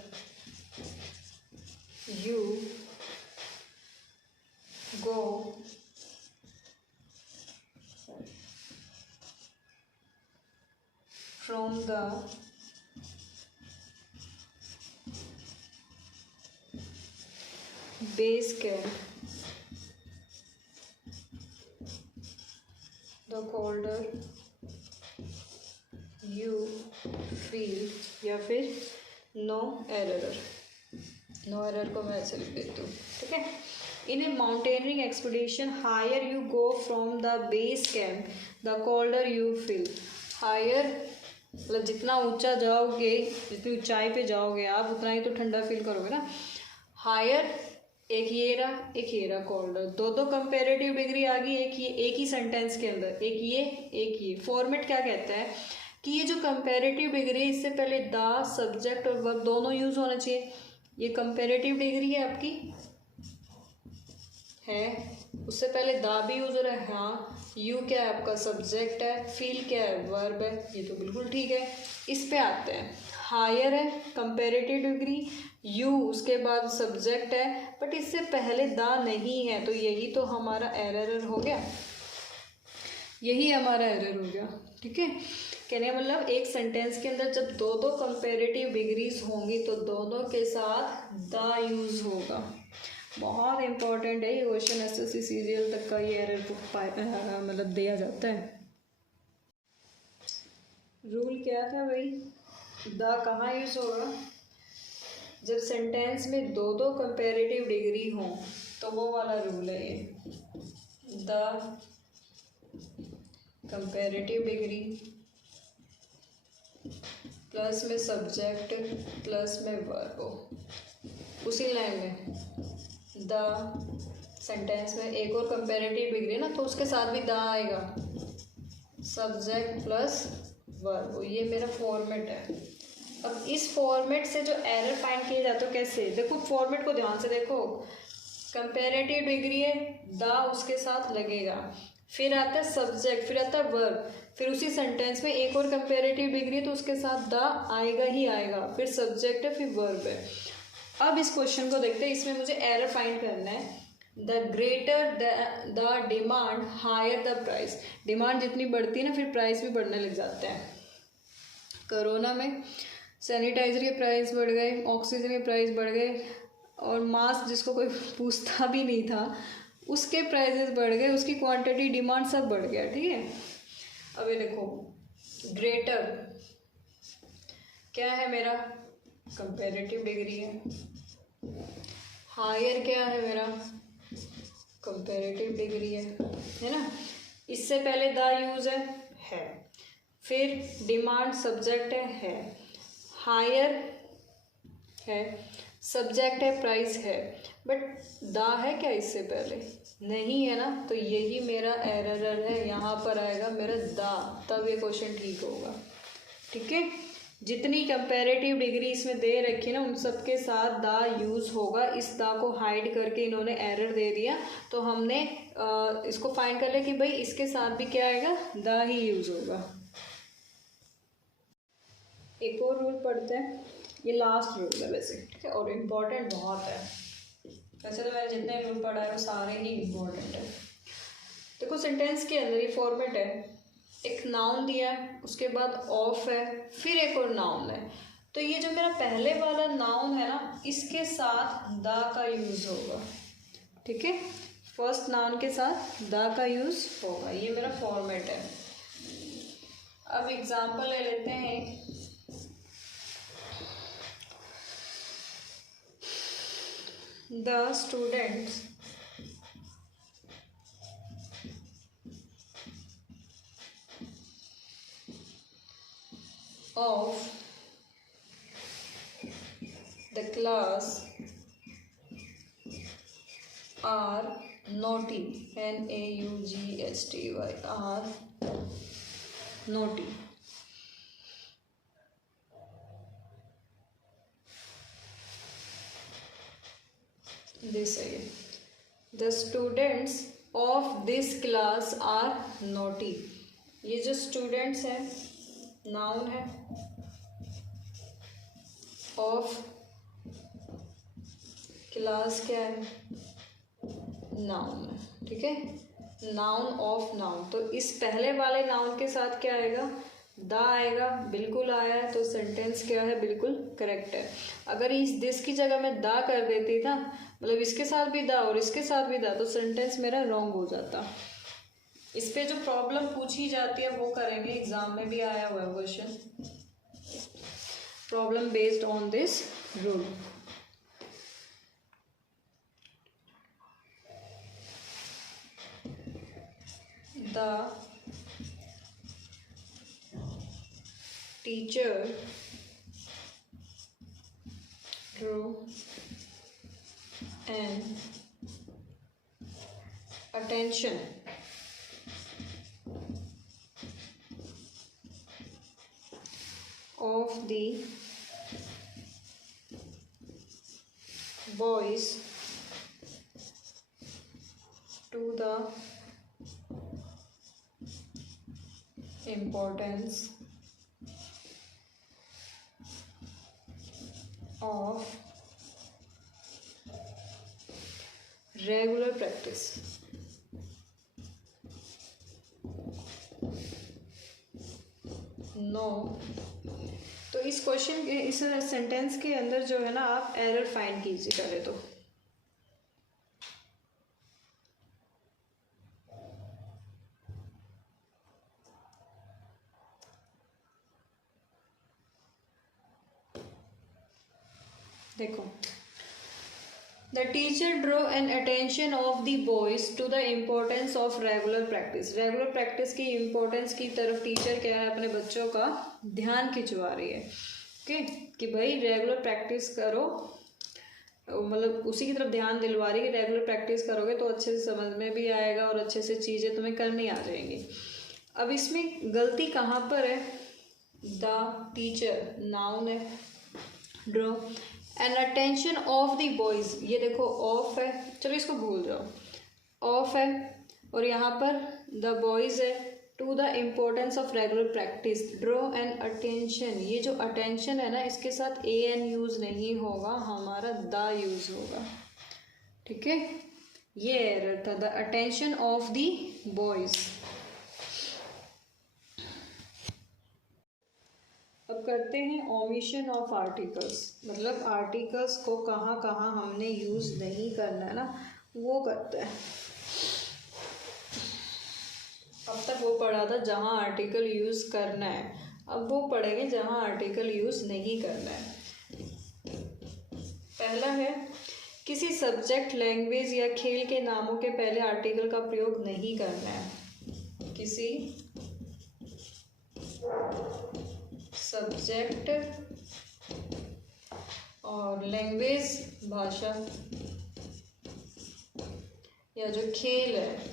you go from the base camp, the colder you feel, या फिर नो एरर। नो एरर को मैं ऐसे लिख देती हूँ। ठीक है, in a mountaineering expedition higher you go from the base camp the colder you feel. Higher मतलब जितना ऊंचा जाओगे, जितनी ऊंचाई पे जाओगे आप, उतना ही तो ठंडा फील करोगे ना। हायर एक ये रहा, एक ये रहा कोल्डर, दो कंपेरेटिव डिग्री आ गई एक ही सेंटेंस के अंदर, एक ये फॉर्मेट क्या कहता है कि ये जो कंपेरेटिव डिग्री इससे पहले द, सब्जेक्ट और वर्ब दोनों यूज होना चाहिए। ये कंपेरेटिव डिग्री है आपकी, है, उससे पहले द भी यूज हो रहा है, हाँ, यू क्या है आपका सब्जेक्ट है, फील क्या है वर्ब है, ये तो बिल्कुल ठीक है। इस पे आते हैं, हायर है कंपेरेटिव डिग्री, यू उसके बाद सब्जेक्ट है, बट इससे पहले द नहीं है, तो यही तो हमारा एरर हो गया, यही हमारा एरर हो गया। ठीक है, कहने का मतलब एक सेंटेंस के अंदर जब दो कंपेरेटिव डिग्रीज होंगी तो दोनों के साथ द यूज होगा। बहुत इंपॉर्टेंट है ये क्वेश्चन, एसएससी सीजीएल तक का ये एरर मतलब दिया जाता है। रूल क्या था भाई, द कहाँ यूज होगा, जब सेंटेंस में दो कंपेरेटिव डिग्री हों, तो वो वाला रूल है ये, द कंपेरेटिव डिग्री प्लस में सब्जेक्ट प्लस में वर्ब हो। उसी लाइन में द सेंटेंस में एक और कंपेरेटिव डिग्री ना, तो उसके साथ भी द आएगा, सब्जेक्ट प्लस वर्ब हो। ये मेरा फॉर्मेट है। अब इस फॉर्मेट से जो एरर फाइंड किया जाता है कैसे, देखो फॉर्मेट को ध्यान से देखो, कंपेरेटिव डिग्री है, द उसके साथ लगेगा, फिर आता है सब्जेक्ट, फिर आता है वर्ब, फिर उसी सेंटेंस में एक और कंपेरेटिव डिग्री है तो उसके साथ द आएगा ही आएगा, फिर सब्जेक्ट है, फिर वर्ब है। अब इस क्वेश्चन को देखते हैं, इसमें मुझे एरर फाइंड करना है। The greater the demand higher the price, demand जितनी बढ़ती है ना फिर प्राइस भी बढ़ने लग जाते हैं। कोरोना में सैनिटाइजर के प्राइस बढ़ गए, ऑक्सीजन के प्राइस बढ़ गए, और मास्क जिसको कोई पूछता भी नहीं था उसके प्राइसेस बढ़ गए, उसकी क्वांटिटी डिमांड सब बढ़ गया। ठीक है, अब ये देखो ग्रेटर क्या है मेरा, कंपेरेटिव डिग्री है, हायर क्या है मेरा, कंपेरेटिव डिग्री है ना, इससे पहले द यूज है, फिर डिमांड सब्जेक्ट है, हायर है, सब्जेक्ट है, प्राइस है, बट द है क्या इससे पहले, नहीं है ना, तो यही मेरा एरर है, यहाँ पर आएगा मेरा द, तब ये क्वेश्चन ठीक होगा। ठीक है, जितनी कंपेरेटिव डिग्री इसमें दे रखी ना उन सब के साथ द यूज होगा। इस द को हाइड करके इन्होंने एरर दे दिया, तो हमने इसको फाइंड कर लिया कि भाई इसके साथ भी क्या आएगा, द ही यूज होगा। एक और रूल पढ़ते हैं, ये लास्ट रूल है वैसे, ठीक है, और इम्पोर्टेंट बहुत है। वैसे तो मैंने जितने रूल पढ़ा है वो सारे ही इम्पोर्टेंट है। देखो सेंटेंस के अंदर ये फॉर्मेट है, एक नाउन दिया है, उसके बाद ऑफ है, फिर एक और नाउन है, तो ये जो मेरा पहले वाला नाउन है ना इसके साथ द का यूज होगा। ठीक है, फर्स्ट नाउन के साथ द का यूज होगा, ये मेरा फॉर्मेट है। अब एग्जाम्पल ले लेते हैं, the students of the class are naughty, N-A-U-G-H-T-Y, are naughty. This again, the students of this class are naughty. ये जो students है नाउन है, ऑफ क्लास क्या है, नाउन है। ठीक है, नाउन ऑफ नाउन, तो इस पहले वाले नाउन के साथ क्या आएगा, द आएगा, बिल्कुल आया है, तो सेंटेंस क्या है, बिल्कुल करेक्ट है। अगर इस दिस की जगह में द कर देती था, मतलब इसके साथ भी द और इसके साथ भी द, तो सेंटेंस मेरा रॉन्ग हो जाता। इस पे जो प्रॉब्लम पूछी जाती है वो करेंगे, एग्जाम में भी आया हुआ है question, problem based on this rule. The teacher drew and attention of the boys to the importance of regular practice. नो तो इस क्वेश्चन के इस सेंटेंस के अंदर जो है ना आप एरर फाइंड कीजिए पहले तो। देखो, the teacher draw an attention of the boys to the importance of regular practice. Regular practice की इम्पोर्टेंस की तरफ टीचर क्या है, अपने बच्चों का ध्यान खिंचवा रही है। ओके, कि भाई रेगुलर प्रैक्टिस करो, मतलब उसी की तरफ ध्यान दिलवा रही है कि रेगुलर प्रैक्टिस करोगे तो अच्छे से समझ में भी आएगा और अच्छे से चीज़ें तुम्हें करनी आ जाएंगी। अब इसमें गलती कहाँ पर है? द टीचर नाउन है, draw and attention of the boys, ये देखो ऑफ है, चलो इसको भूल जाओ, ऑफ है और यहाँ पर द बॉयज है, to the importance of regular practice, draw and attention. ये जो अटेंशन है ना, इसके साथ ए एन यूज नहीं होगा, हमारा द यूज होगा। ठीक है, ये एरर था, the attention of the boys. अब करते हैं ओमिशन ऑफ आर्टिकल्स, मतलब आर्टिकल्स को कहाँ कहाँ हमने यूज़ नहीं करना है ना, वो करते हैं। अब तक वो पढ़ा था जहाँ आर्टिकल यूज़ करना है, अब वो पढ़ेंगे जहाँ आर्टिकल यूज़ नहीं करना है। पहला है, किसी सब्जेक्ट, लैंग्वेज या खेल के नामों के पहले आर्टिकल का प्रयोग नहीं करना है। किसी सब्जेक्ट और लैंग्वेज, भाषा या जो खेल है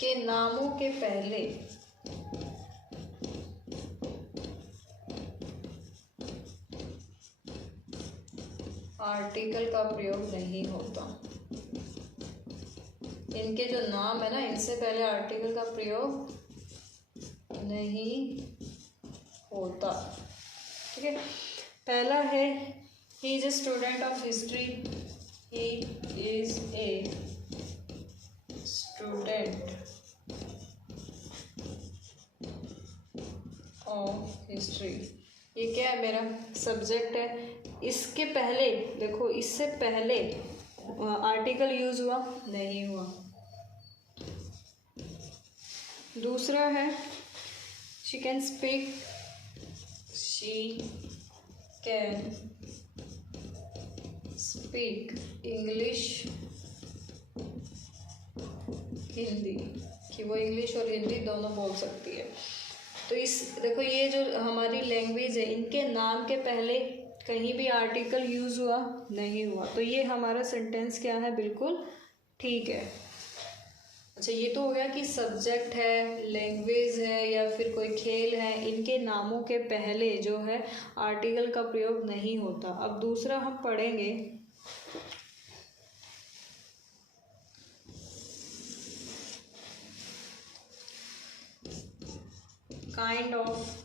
के नामों के पहले आर्टिकल का प्रयोग नहीं होता। इनके जो नाम है ना, इनसे पहले आर्टिकल का प्रयोग नहीं होता। ठीक है, पहला है, he is a student of history, he is a student of history. ये क्या है, मेरा सब्जेक्ट है। इसके पहले देखो, इससे पहले आर्टिकल यूज हुआ नहीं हुआ। दूसरा है, she can speak, she can speak English, Hindi, कि वो इंग्लिश और हिंदी दोनों बोल सकती है। तो इस देखो, ये जो हमारी लैंग्वेज है, इनके नाम के पहले कहीं भी आर्टिकल यूज हुआ नहीं हुआ, तो ये हमारा सेंटेंस क्या है, बिल्कुल ठीक है। अच्छा, ये तो हो गया कि सब्जेक्ट है, लैंग्वेज है या फिर कोई खेल है, इनके नामों के पहले जो है आर्टिकल का प्रयोग नहीं होता। अब दूसरा हम पढ़ेंगे, kind of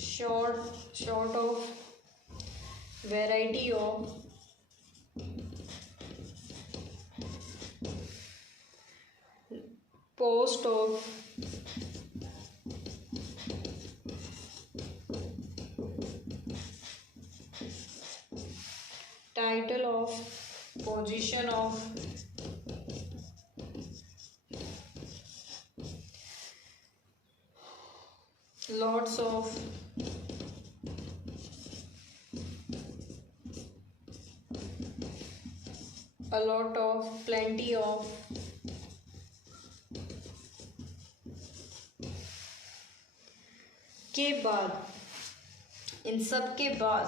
short of variety of post of title of position of lots of a lot of plenty of के बाद इन सब के बाद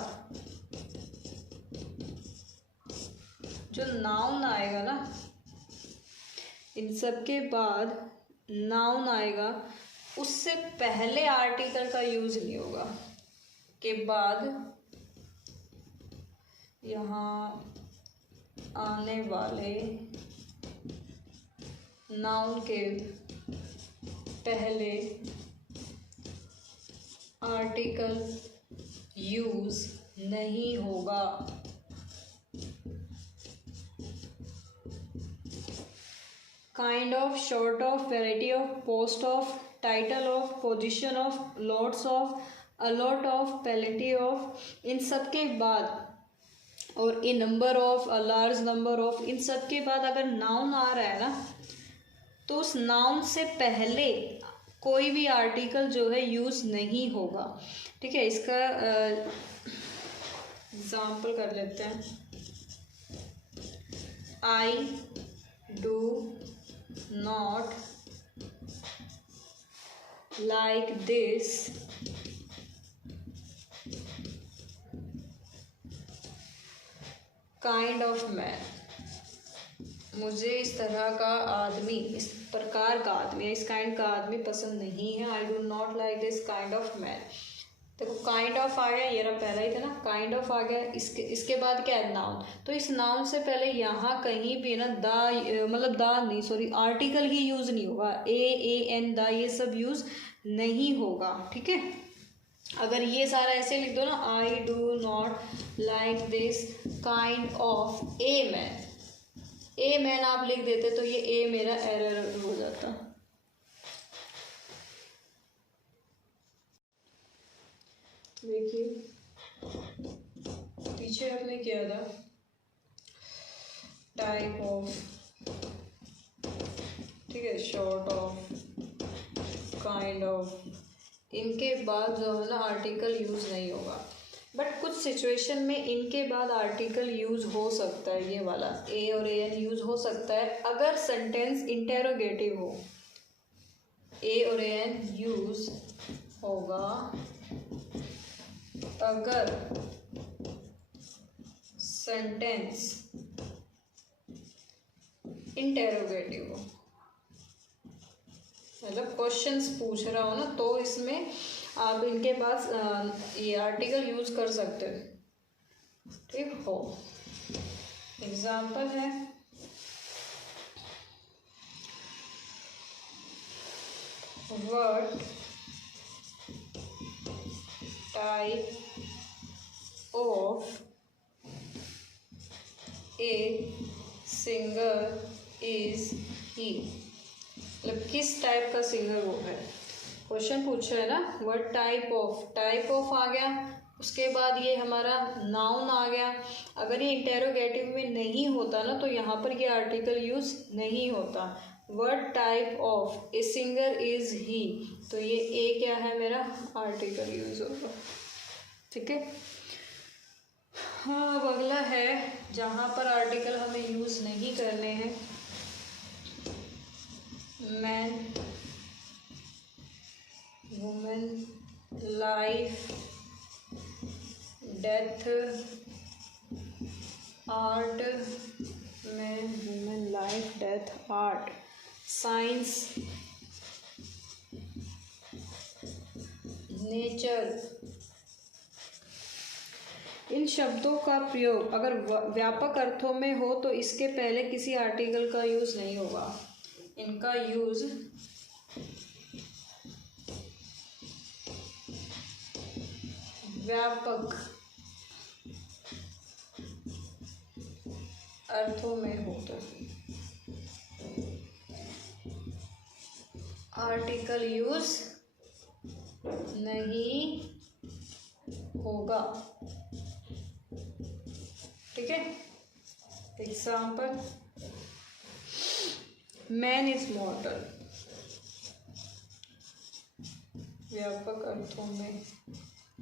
जो नाउन आएगा ना, इन सब के बाद नाउन आएगा, उससे पहले आर्टिकल का यूज नहीं होगा। के बाद यहाँ आने वाले नाउन के पहले आर्टिकल यूज नहीं होगा। Kind of, short of, variety of, post of, title of, position of, lots of, a lot of, polity of, इन सब के बाद और a number of, a large number of, इन सब के बाद अगर नाउन आ रहा है ना, तो उस नाउन से पहले कोई भी आर्टिकल जो है यूज नहीं होगा। ठीक है, इसका एग्जाम्पल कर लेते हैं। I do not like this kind of man. मुझे इस तरह का आदमी, इस प्रकार का आदमी, इस काइंड का आदमी पसंद नहीं है। I do not like this kind of man. देखो काइंड ऑफ आ गया, ये रहा पहला ही था ना, काइंड ऑफ आ गया। इसके बाद क्या है, नाउन। तो इस नाउन से पहले यहाँ कहीं भी ना आर्टिकल ही यूज नहीं होगा। एन द, ये सब यूज नहीं होगा। ठीक है, अगर ये सारा ऐसे लिख दो ना, I do not like this kind of a man, a man आप लिख देते तो ये ए मेरा एरर हो जाता। देखिए पीछे हमने किया था टाइप ऑफ, ठीक है, शॉर्ट ऑफ, काइंड ऑफ, इनके बाद जो है ना आर्टिकल यूज नहीं होगा। बट कुछ सिचुएशन में इनके बाद आर्टिकल यूज हो सकता है, ये वाला ए और एन यूज हो सकता है अगर सेंटेंस इंटेरोगेटिव हो। ए और एन यूज होगा अगर सेंटेंस इंटेरोगेटिव हो, मतलब क्वेश्चंस पूछ रहा हो ना, तो इसमें आप इनके पास ये आर्टिकल यूज कर सकते हो। ठीक हो, एग्जाम्पल है what type of a singer is he. मतलब किस टाइप का सिंगर वो है, क्वेश्चन पूछ रहा है ना। What type of, type of आ गया, उसके बाद ये हमारा नाउन आ गया। अगर ये इंटेरोगेटिव में नहीं होता ना, तो यहाँ पर ये आर्टिकल यूज नहीं होता। What type of a singer is he, तो ये ए क्या है मेरा, आर्टिकल यूज होगा। ठीक है, हाँ अब अगला है जहाँ पर आर्टिकल हमें यूज नहीं करने हैं। Man, women, life, death, art. Man, women, life, death, art, science, nature. इन शब्दों का प्रयोग अगर व्यापक अर्थों में हो तो इसके पहले किसी आर्टिकल का यूज नहीं होगा। इनका यूज व्यापक अर्थों में हो तो आर्टिकल यूज नहीं होगा। ठीक है, एग्जाम्पल मैन इज मॉर्टल, व्यापक अर्थों में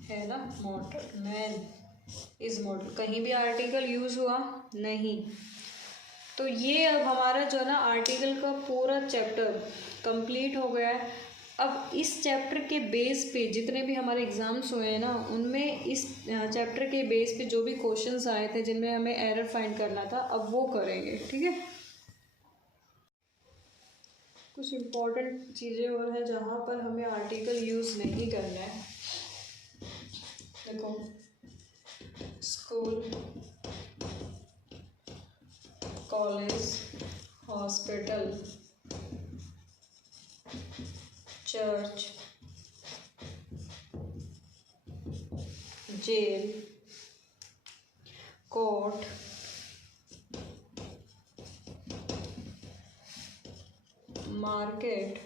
है ना मॉर्टल, मैन इज मॉर्टल, कहीं भी आर्टिकल यूज हुआ नहीं। तो ये अब हमारा जो है ना आर्टिकल का पूरा चैप्टर कंप्लीट हो गया है। अब इस चैप्टर के बेस पे जितने भी हमारे एग्ज़ाम्स हुए हैं ना, उनमें इस चैप्टर के बेस पे जो भी क्वेश्चंस आए थे जिनमें हमें एरर फाइंड करना था, अब वो करेंगे। ठीक है, कुछ इम्पोर्टेंट चीज़ें और हैं जहाँ पर हमें आर्टिकल यूज़ नहीं करना है। देखो, school, college, hospital, church, jail, court, market,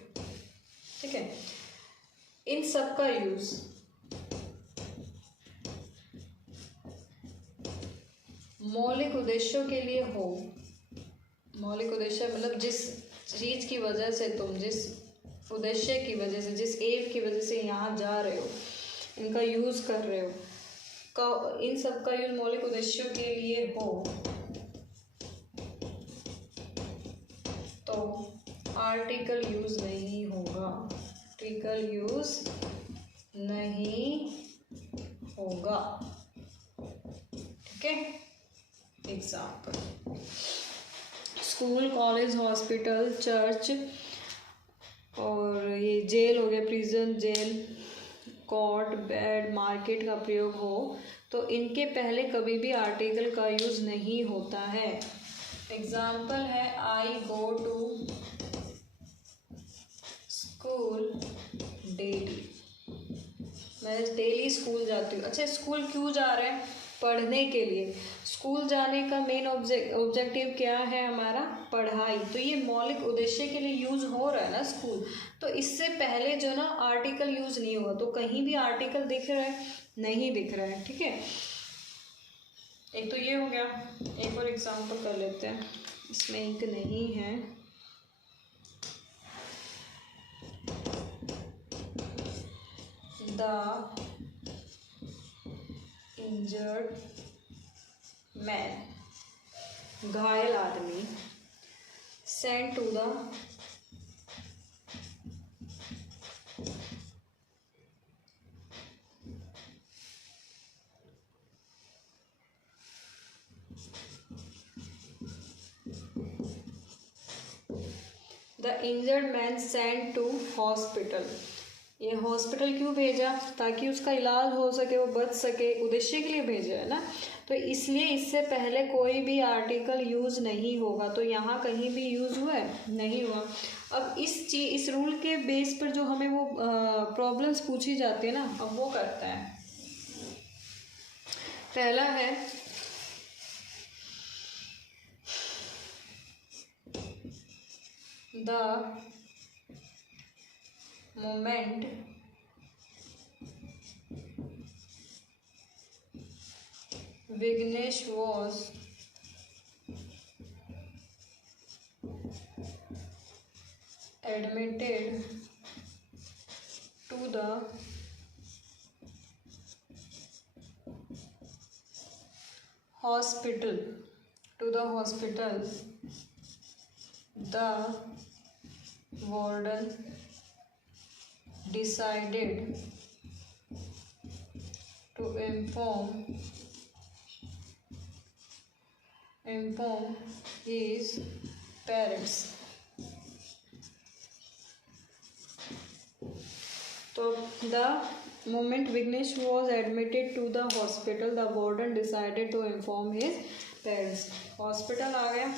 ठीक है, इन सब का यूज़ मौलिक उद्देश्यों के लिए हो। मौलिक उद्देश्य मतलब जिस चीज़ की वजह से तुम, जिस उद्देश्य की वजह से, जिस एम की वजह से यहाँ जा रहे हो, इनका यूज़ कर रहे हो, इन सब का यूज़ मौलिक उद्देश्यों के लिए हो तो आर्टिकल यूज़ नहीं होगा। आर्टिकल यूज़ नहीं होगा। ठीक है, example school, college, hospital, church और ये जेल हो गया, prison, jail, court, bed, market का प्रयोग हो तो इनके पहले कभी भी आर्टिकल का यूज़ नहीं होता है। एग्जाम्पल है आई गो टू स्कूल डेली। मैं डेली स्कूल जाती हूँ। अच्छा, स्कूल क्यों जा रहे हैं? पढ़ने के लिए। स्कूल जाने का मेन ऑब्जेक्टिव क्या है हमारा? पढ़ाई। तो ये मौलिक उद्देश्य के लिए यूज़ हो रहा है ना स्कूल, तो इससे पहले जो ना आर्टिकल यूज़ नहीं हुआ। तो कहीं भी आर्टिकल दिख रहा है? नहीं दिख रहा है। ठीक है, एक तो ये हो गया। एक और एग्जाम्पल कर लेते हैं, इसमें इंक नहीं है। द इंजर्ड मैन, घायल आदमी, sent to the injured man sent to hospital. ये हॉस्पिटल क्यों भेजा? ताकि उसका इलाज हो सके, वो बच सके, उद्देश्य के लिए भेजा है ना। तो इसलिए इससे पहले कोई भी आर्टिकल यूज़ नहीं होगा। तो यहाँ कहीं भी यूज़ हुआ है? नहीं हुआ। अब इस रूल के बेस पर जो हमें वो प्रॉब्लम्स पूछी जाती है ना, अब वो करता है। पहला है the moment Vignesh was admitted to the hospital, the warden decided to inform his parents. So the moment Vignesh was admitted to the hospital, the warden decided to inform his parents. Hospital आ गया,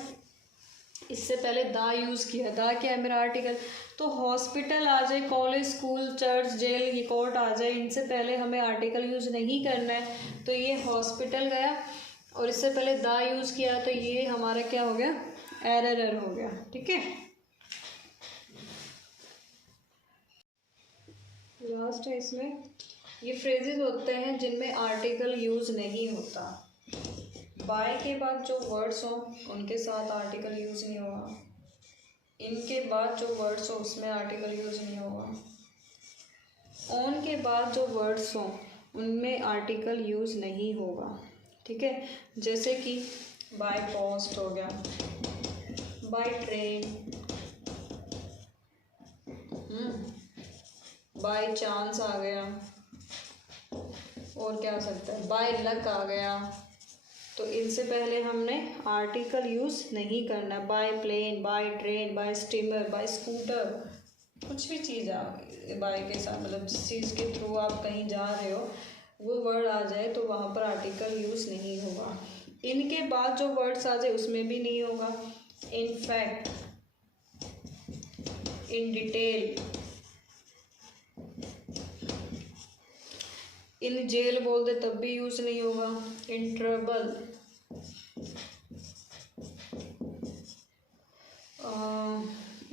इससे पहले दा use किया। दा क्या है? मेरा आर्टिकल। तो हॉस्पिटल आ जाए, कॉलेज, स्कूल, चर्च, जेल, ये कोर्ट आ जाए, इनसे पहले हमें आर्टिकल यूज़ नहीं करना है। तो ये हॉस्पिटल गया और इससे पहले दा यूज़ किया, तो ये हमारा क्या हो गया? एरर हो गया। ठीक है, लास्ट है इसमें। ये फ्रेजेस होते हैं जिनमें आर्टिकल यूज़ नहीं होता। बाय के बाद जो वर्ड्स हों उनके साथ आर्टिकल यूज़ नहीं होगा। इनके बाद जो वर्ड्स हो उसमें आर्टिकल यूज़ नहीं होगा। ऑन के बाद जो वर्ड्स हों उनमें आर्टिकल यूज़ नहीं होगा। ठीक है, जैसे कि बाय पोस्ट हो गया, बाय ट्रेन, बाय चांस आ गया, और क्या आ सकता है, बाय लक आ गया। तो इनसे पहले हमने आर्टिकल यूज़ नहीं करना। By plane, by train, by steamer, by scooter, कुछ भी चीज़ आ बाय के साथ, मतलब जिस चीज़ के थ्रू आप कहीं जा रहे हो वो वर्ड आ जाए तो वहाँ पर आर्टिकल यूज़ नहीं होगा। इनके बाद जो वर्ड्स आ जाए उसमें भी नहीं होगा। In fact, in detail, in jail बोल दे तब भी यूज़ नहीं होगा। In trouble,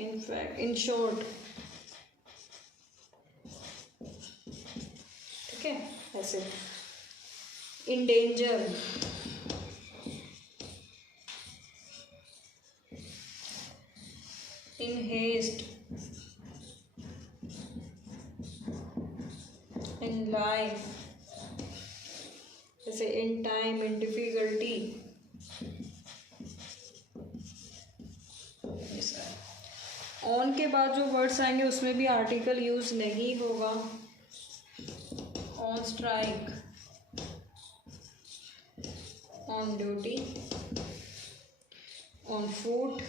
in fact, in short, ठीक है ऐसे। In danger, in haste, in life, जैसे in time, in difficulty. On के बाद जो वर्ड्स आएंगे उसमें भी आर्टिकल यूज नहीं होगा। On strike, on duty, on foot,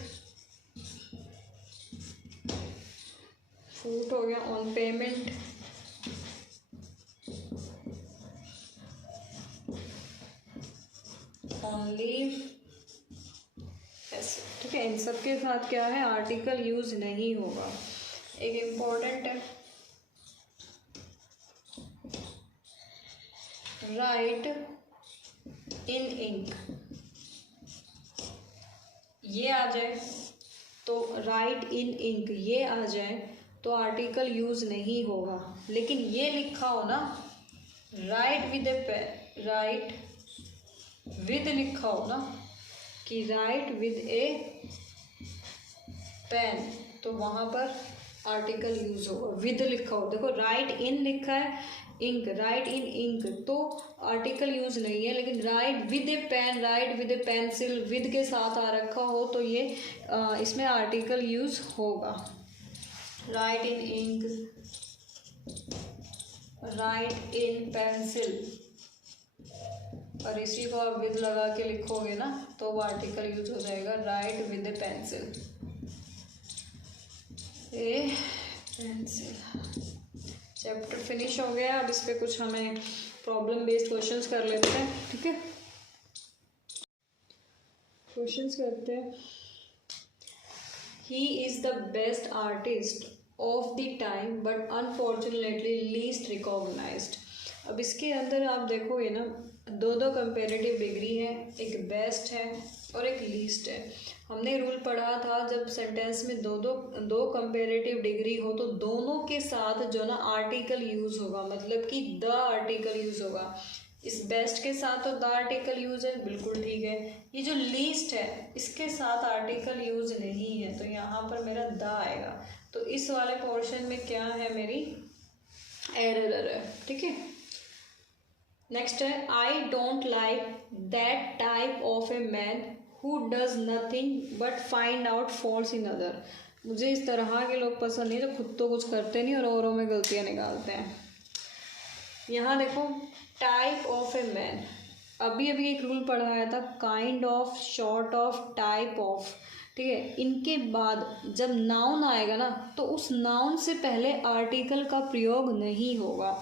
foot हो गया। ऑन पेमेंट, ऑन लीव, ऐसे, ठीक है। इन सब के साथ क्या है, आर्टिकल यूज नहीं होगा। एक इम्पोर्टेंट है, राइट इन इंक, ये आ जाए तो राइट इन इंक ये आ जाए तो आर्टिकल यूज नहीं होगा। लेकिन ये लिखा हो ना, write with a pen, write with लिखा हो ना कि राइट विद ए पेन, तो वहाँ पर आर्टिकल यूज होगा। विद लिखा हो, देखो राइट इन लिखा है, इंक, राइट इन इंक, तो आर्टिकल यूज नहीं है। लेकिन write with a pen, write with a pencil, with के साथ आ रखा हो तो ये इसमें आर्टिकल यूज होगा। Write in ink, write in pencil, और इसी को आप विद लगा के लिखोगे ना तो वो आर्टिकल यूज हो जाएगा। Right with a pencil, A pencil. Chapter finish हो गया। अब इस पे कुछ हमें प्रॉब्लम बेस्ड क्वेश्चंस कर लेते हैं, ठीक है। क्वेश्चंस करते हैं। He is the best artist of the time but unfortunately least recognised. अब इसके अंदर आप देखोगे ना, दो कंपेरेटिव डिग्री है, एक बेस्ट है और एक लीस्ट है। हमने रूल पढ़ा था जब सेंटेंस में दो कंपेरेटिव डिग्री हो तो दोनों के साथ जो ना आर्टिकल यूज होगा, मतलब कि द आर्टिकल यूज होगा। इस बेस्ट के साथ तो द आर्टिकल यूज है, बिल्कुल ठीक है। ये जो लीस्ट है इसके साथ आर्टिकल यूज नहीं है, तो यहाँ पर मेरा द आएगा। तो इस वाले पोर्शन में क्या है, मेरी एरर है, ठीक है। नेक्स्ट है, I don't like that type of a man who does nothing but find out faults in other. मुझे इस तरह के लोग पसंद नहीं जो खुद तो कुछ करते नहीं और औरों में गलतियाँ निकालते हैं। यहाँ देखो, टाइप ऑफ ए मैन, अभी एक रूल पढ़ाया था, kind of, short of, type of, ठीक है। इनके बाद जब नाउन आएगा ना तो उस नाउन से पहले आर्टिकल का प्रयोग नहीं होगा।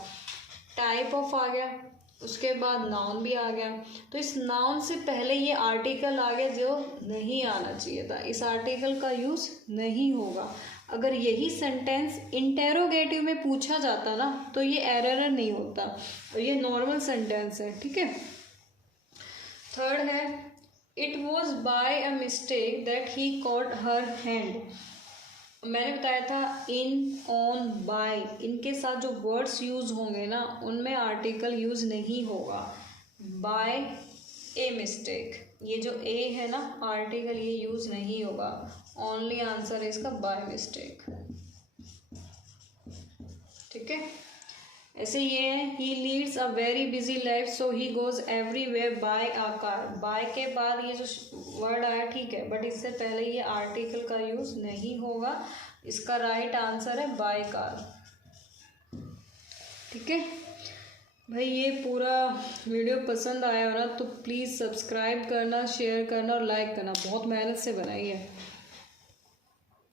टाइप ऑफ आ गया, उसके बाद नाउन भी आ गया, तो इस नाउन से पहले ये आर्टिकल आ गया जो नहीं आना चाहिए था। इस आर्टिकल का यूज़ नहीं होगा। अगर यही सेंटेंस इंटेरोगेटिव में पूछा जाता ना तो ये एरर नहीं होता, और ये नॉर्मल सेंटेंस है, ठीक है। थर्ड है, it was by a mistake that he caught her hand. मैंने बताया था इन, ऑन, बाय, इनके साथ जो वर्ड्स यूज होंगे ना उनमें आर्टिकल यूज नहीं होगा। बाय ए मिस्टेक, ये जो ए है ना आर्टिकल, ये यूज नहीं होगा। ओनली आंसर है इसका बाय मिस्टेक, ठीक है। ऐसे ये है, he leads a very busy life so he goes everywhere by a car. By के बाद ये जो वर्ड आया ठीक है, बट इससे पहले ये आर्टिकल का यूज नहीं होगा। इसका राइट आंसर है बाय कार। ठीक है भाई, ये पूरा वीडियो पसंद आया हो ना तो प्लीज़ सब्सक्राइब करना, शेयर करना और लाइक करना। बहुत मेहनत से बनाई है।